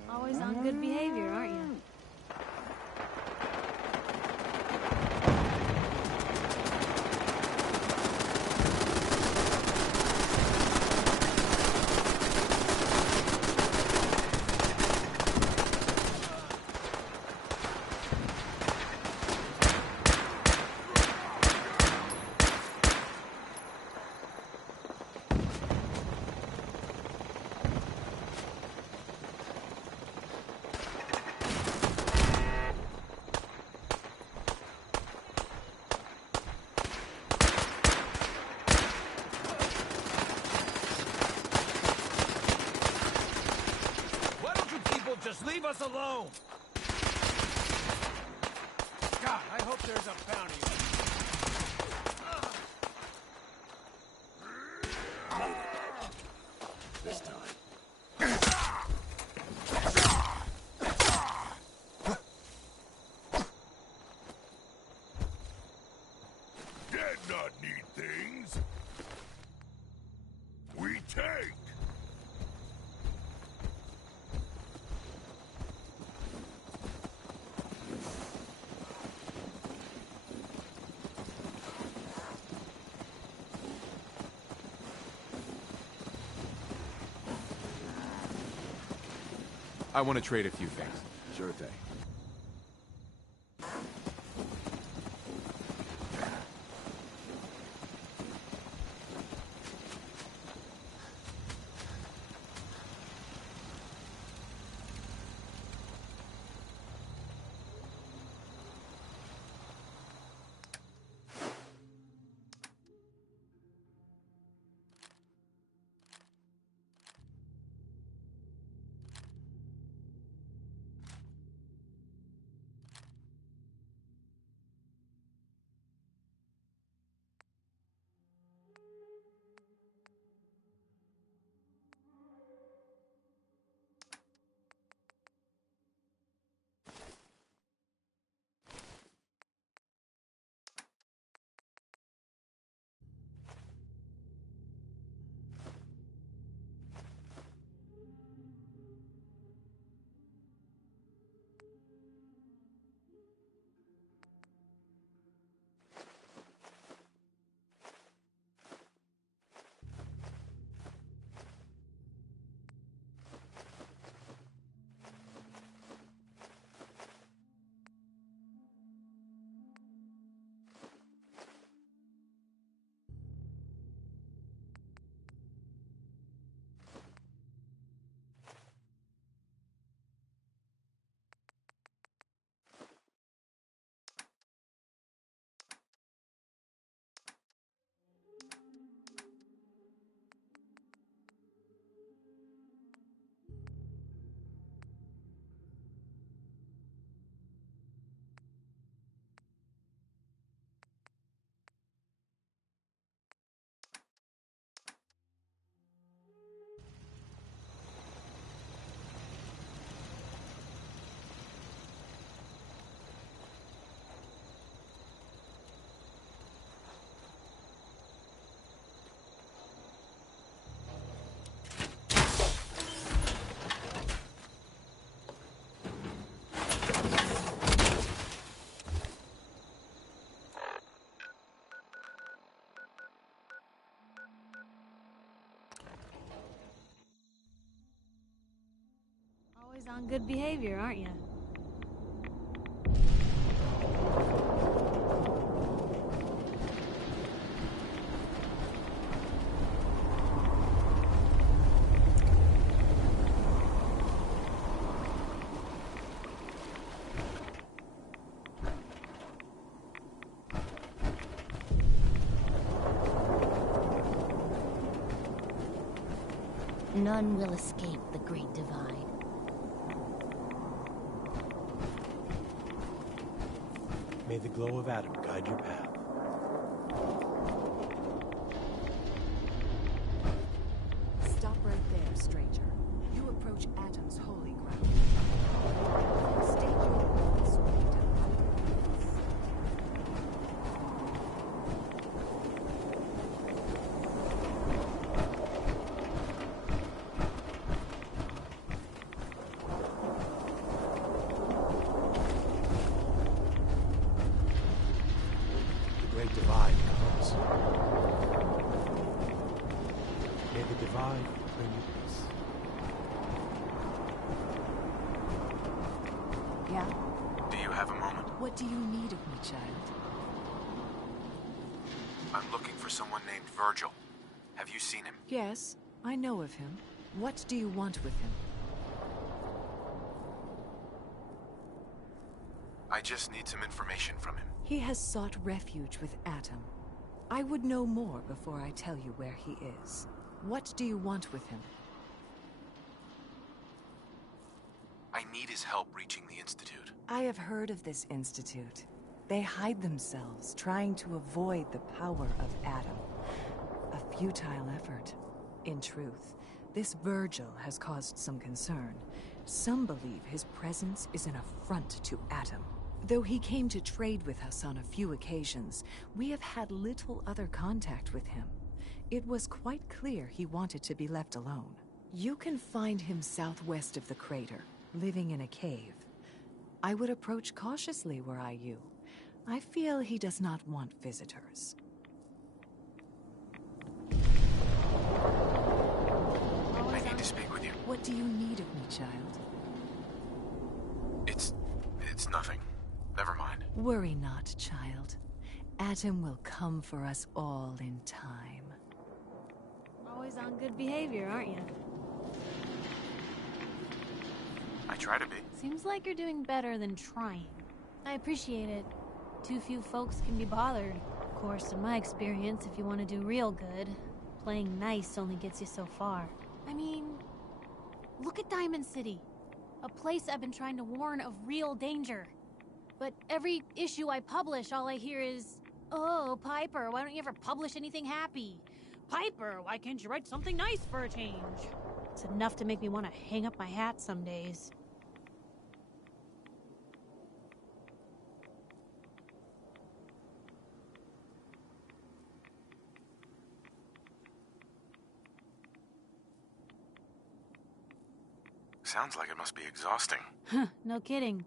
Always on good behavior, aren't you? Just leave us alone! God, I hope there's a bounty on you. This time. Dead not need things. We take. I want to trade a few things. Sure thing. Always on good behavior, aren't you? None will escape the Great Divide. May the glow of Adam guide your path. Stop right there, stranger. You approach Atom's holy ground. State your purpose, The great divide comes. May the divide bring you peace. Yeah? Do you have a moment? What do you need of me, child? I'm looking for someone named Virgil. Have you seen him? Yes, I know of him. What do you want with him? I just need some information from him. He has sought refuge with Atom. I would know more before I tell you where he is. What do you want with him? I need his help reaching the Institute. I have heard of this institute. They hide themselves, trying to avoid the power of Atom. A futile effort. In truth, this Virgil has caused some concern. Some believe his presence is an affront to Atom. Though he came to trade with us on a few occasions, we have had little other contact with him. It was quite clear he wanted to be left alone. You can find him southwest of the crater, living in a cave. I would approach cautiously were I you. I feel he does not want visitors. I need to speak with you. What do you need of me, child? It's nothing. Never mind. Worry not, child. Atom will come for us all in time. Always on good behavior, aren't you? I try to be. Seems like you're doing better than trying. I appreciate it. Too few folks can be bothered. Of course, in my experience, if you want to do real good, playing nice only gets you so far. I mean, look at Diamond City. A place I've been trying to warn of real danger. But every issue I publish, all I hear is, "Oh, Piper, why don't you ever publish anything happy? Piper, why can't you write something nice for a change?" It's enough to make me want to hang up my hat some days. Sounds like it must be exhausting. No kidding.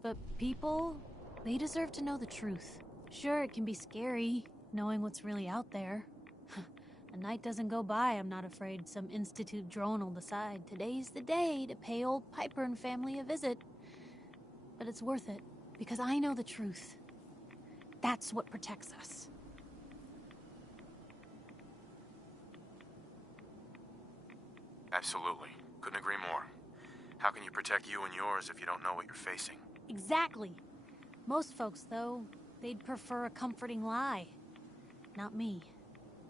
But people, they deserve to know the truth. Sure, it can be scary, knowing what's really out there. A night doesn't go by, I'm not afraid some Institute drone will decide today's the day to pay old Piper and family a visit. But it's worth it, because I know the truth. That's what protects us. Absolutely. Couldn't agree more. How can you protect you and yours if you don't know what you're facing? Exactly. Most folks, though, they'd prefer a comforting lie. Not me.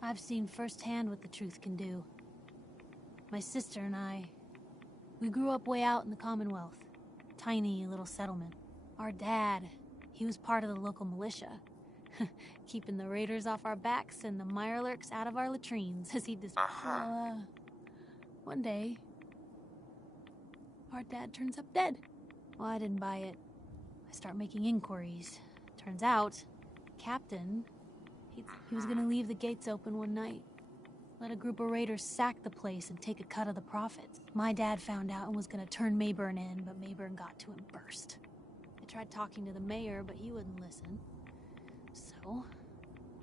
I've seen firsthand what the truth can do. My sister and I, we grew up way out in the Commonwealth. Tiny little settlement. Our dad, he was part of the local militia. Keeping the raiders off our backs and the mirelurks out of our latrines, as he'd one day, our dad turns up dead. Well, I didn't buy it. I start making inquiries. Turns out, Captain, he was gonna leave the gates open one night. Let a group of raiders sack the place and take a cut of the profits. My dad found out and was gonna turn Mayburn in, but Mayburn got to him first. I tried talking to the mayor, but he wouldn't listen. So,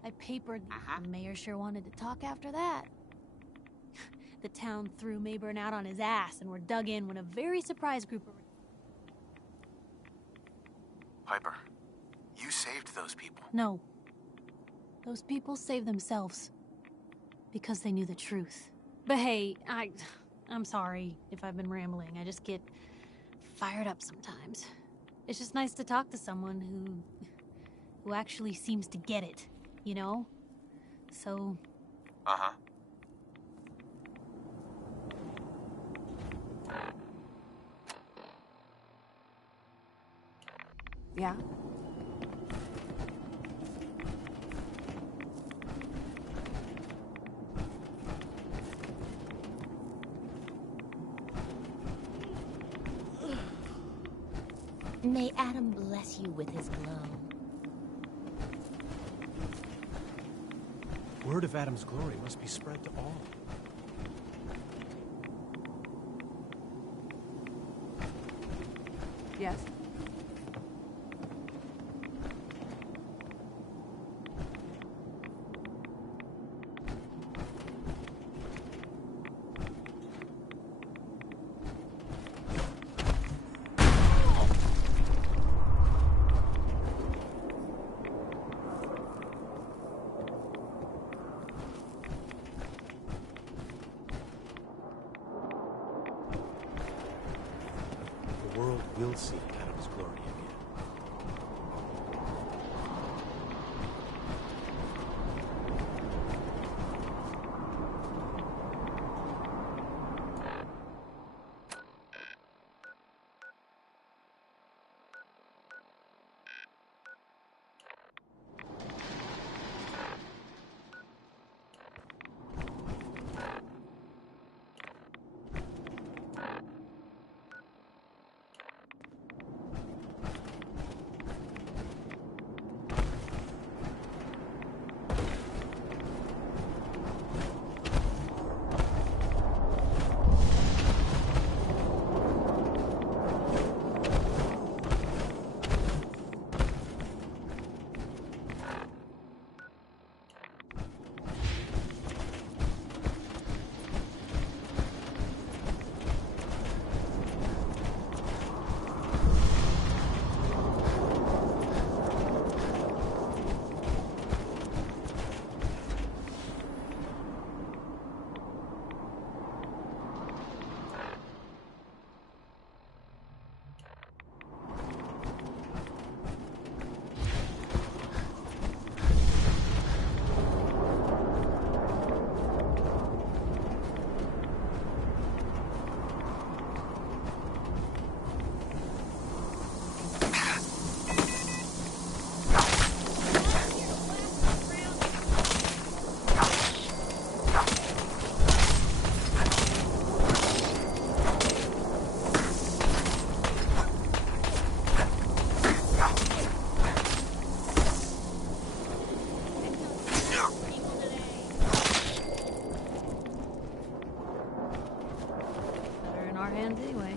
I papered. The mayor sure wanted to talk after that. the town threw may burn out on his ass and were dug in when a very surprised group of... Piper, you saved those people. No. Those people saved themselves. Because they knew the truth. But hey, I'm sorry if I've been rambling. I just get fired up sometimes. It's just nice to talk to someone who actually seems to get it, you know? So... Uh-huh. Yeah? May Adam bless you with his glow. Word of Adam's glory must be spread to all. Yes? The world will see Adam's glory again. Better in our hands anyway.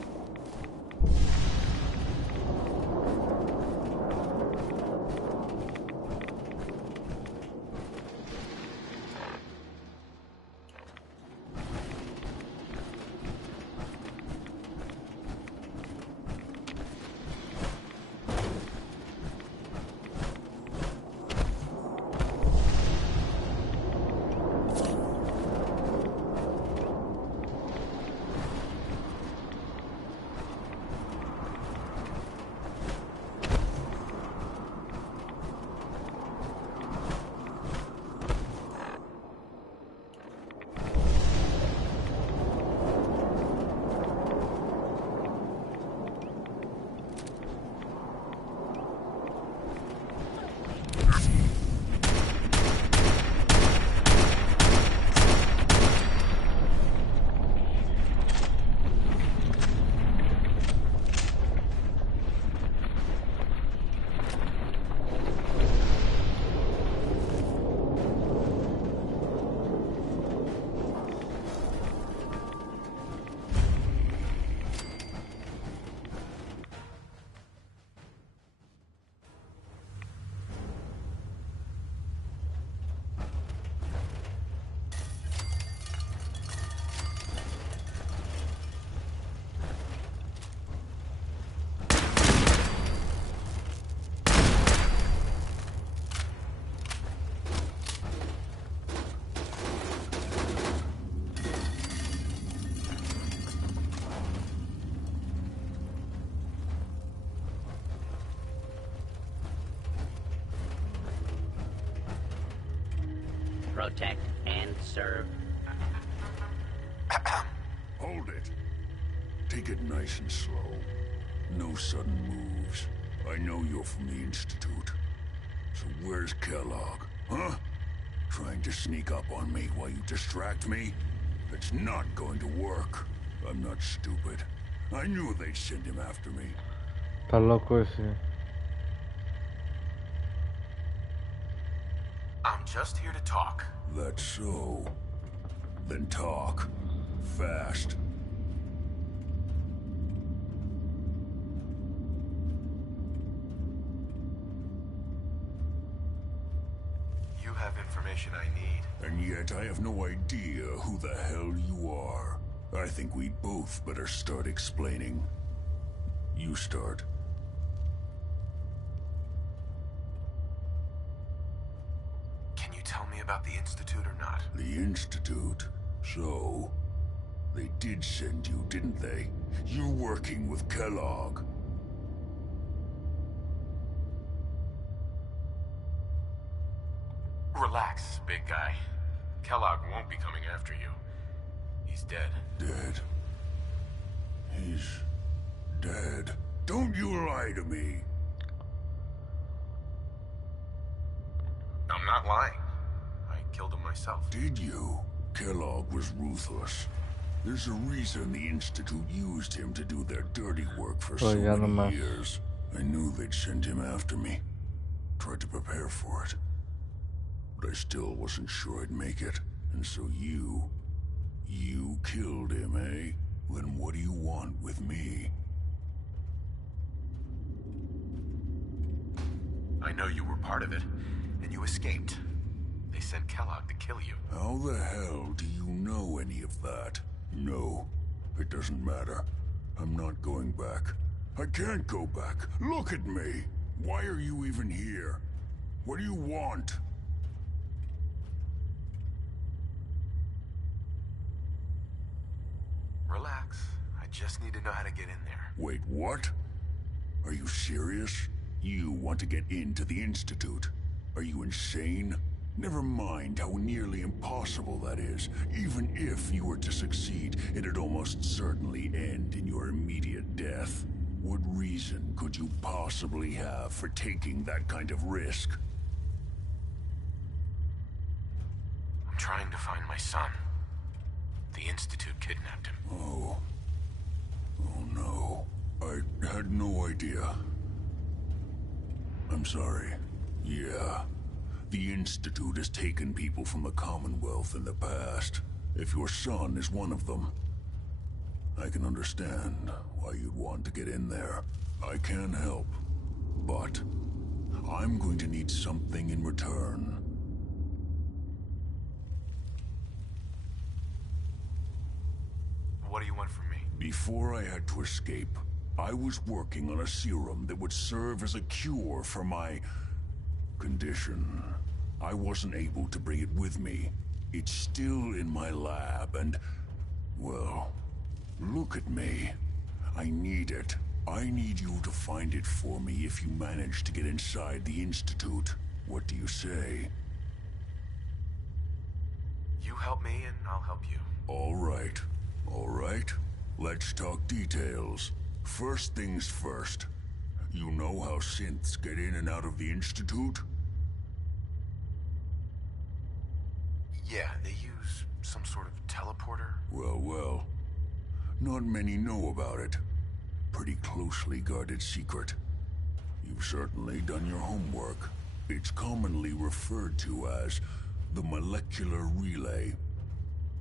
protect, and serve. Hold it. Take it nice and slow. No sudden moves. I know you're from the Institute. So where's Kellogg, huh? Trying to sneak up on me while you distract me? It's not going to work. I'm not stupid. I knew they'd send him after me. Está loco ese. I'm just here to talk. That's so. Then talk. Fast. You have information I need. And yet I have no idea who the hell you are. I think we'd both better start explaining. You start. Can you tell me about the Institute or not? The Institute? So, they did send you, didn't they? You're working with Kellogg. Relax, big guy. Kellogg won't be coming after you. He's dead. Dead? He's dead. Don't you lie to me. I'm not lying. I killed him myself. Did you? Kellogg was ruthless. There's a reason the Institute used him to do their dirty work for so many years. I knew they'd send him after me. Tried to prepare for it. But I still wasn't sure I'd make it. And so you killed him, eh? Then what do you want with me? I know you were part of it, and you escaped. They sent Kellogg to kill you. How the hell do you know any of that? No, it doesn't matter. I'm not going back. I can't go back. Look at me. Why are you even here? What do you want? Relax. I just need to know how to get in there. Wait, what? Are you serious? You want to get into the Institute? Are you insane? Never mind how nearly impossible that is. Even if you were to succeed, it'd almost certainly end in your immediate death. What reason could you possibly have for taking that kind of risk? I'm trying to find my son. The Institute kidnapped him. Oh. Oh no. I had no idea. I'm sorry. Yeah. The Institute has taken people from the Commonwealth in the past. If your son is one of them, I can understand why you'd want to get in there. I can help, but I'm going to need something in return. What do you want from me? Before I had to escape, I was working on a serum that would serve as a cure for my condition. I wasn't able to bring it with me. It's still in my lab and, well, look at me. I need it. I need you to find it for me if you manage to get inside the Institute. What do you say? You help me and I'll help you. All right. All right. Let's talk details. First things first. You know how synths get in and out of the Institute? Yeah, they use some sort of teleporter. Well, well. Not many know about it. Pretty closely guarded secret. You've certainly done your homework. It's commonly referred to as the molecular relay.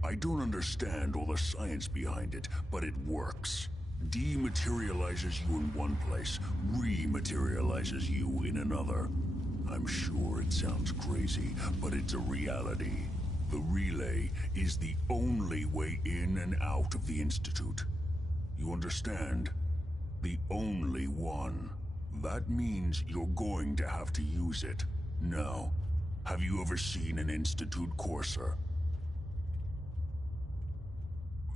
I don't understand all the science behind it, but it works. Dematerializes you in one place, rematerializes you in another. I'm sure it sounds crazy, but it's a reality. The relay is the only way in and out of the Institute. You understand? The only one. That means you're going to have to use it. Now, have you ever seen an Institute courser?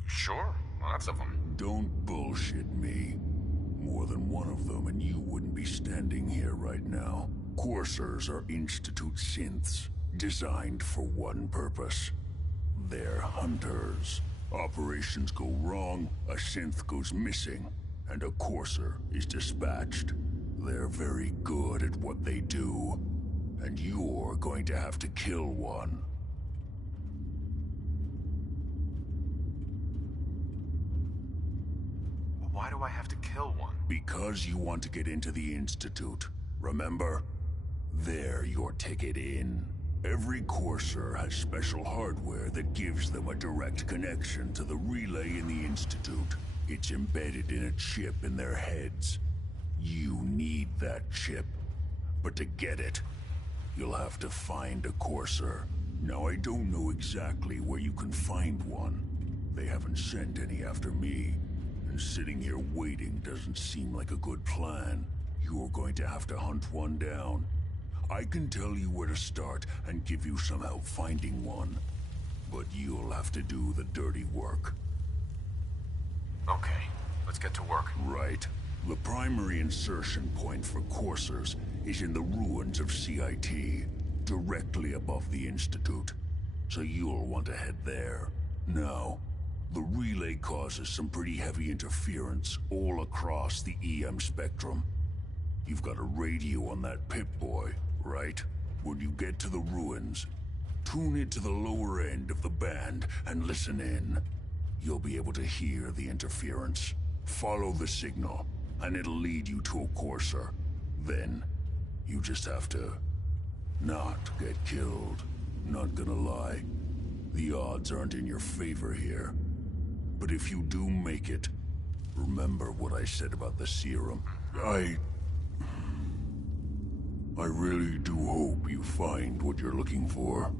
Sure, lots of them. Don't bullshit me. More than one of them and you wouldn't be standing here right now. Coursers are Institute synths. designed for one purpose. They're hunters. Operations go wrong, a synth goes missing, and a courser is dispatched. They're very good at what they do, and you're going to have to kill one. Why do I have to kill one? Because you want to get into the Institute. Remember? They're your ticket in. Every courser has special hardware that gives them a direct connection to the relay in the Institute. It's embedded in a chip in their heads. You need that chip. But to get it, you'll have to find a courser. Now, I don't know exactly where you can find one. They haven't sent any after me. And sitting here waiting doesn't seem like a good plan. You're going to have to hunt one down. I can tell you where to start and give you some help finding one. But you'll have to do the dirty work. Okay, let's get to work. Right. The primary insertion point for coursers is in the ruins of CIT, directly above the Institute. So you'll want to head there. Now, the relay causes some pretty heavy interference all across the EM spectrum. You've got a radio on that Pip-Boy, right? When you get to the ruins, tune it to the lower end of the band and listen in. You'll be able to hear the interference. Follow the signal, and it'll lead you to a courser. Then, you just have to not get killed. Not gonna lie, the odds aren't in your favor here. But if you do make it, remember what I said about the serum. I really do hope you find what you're looking for.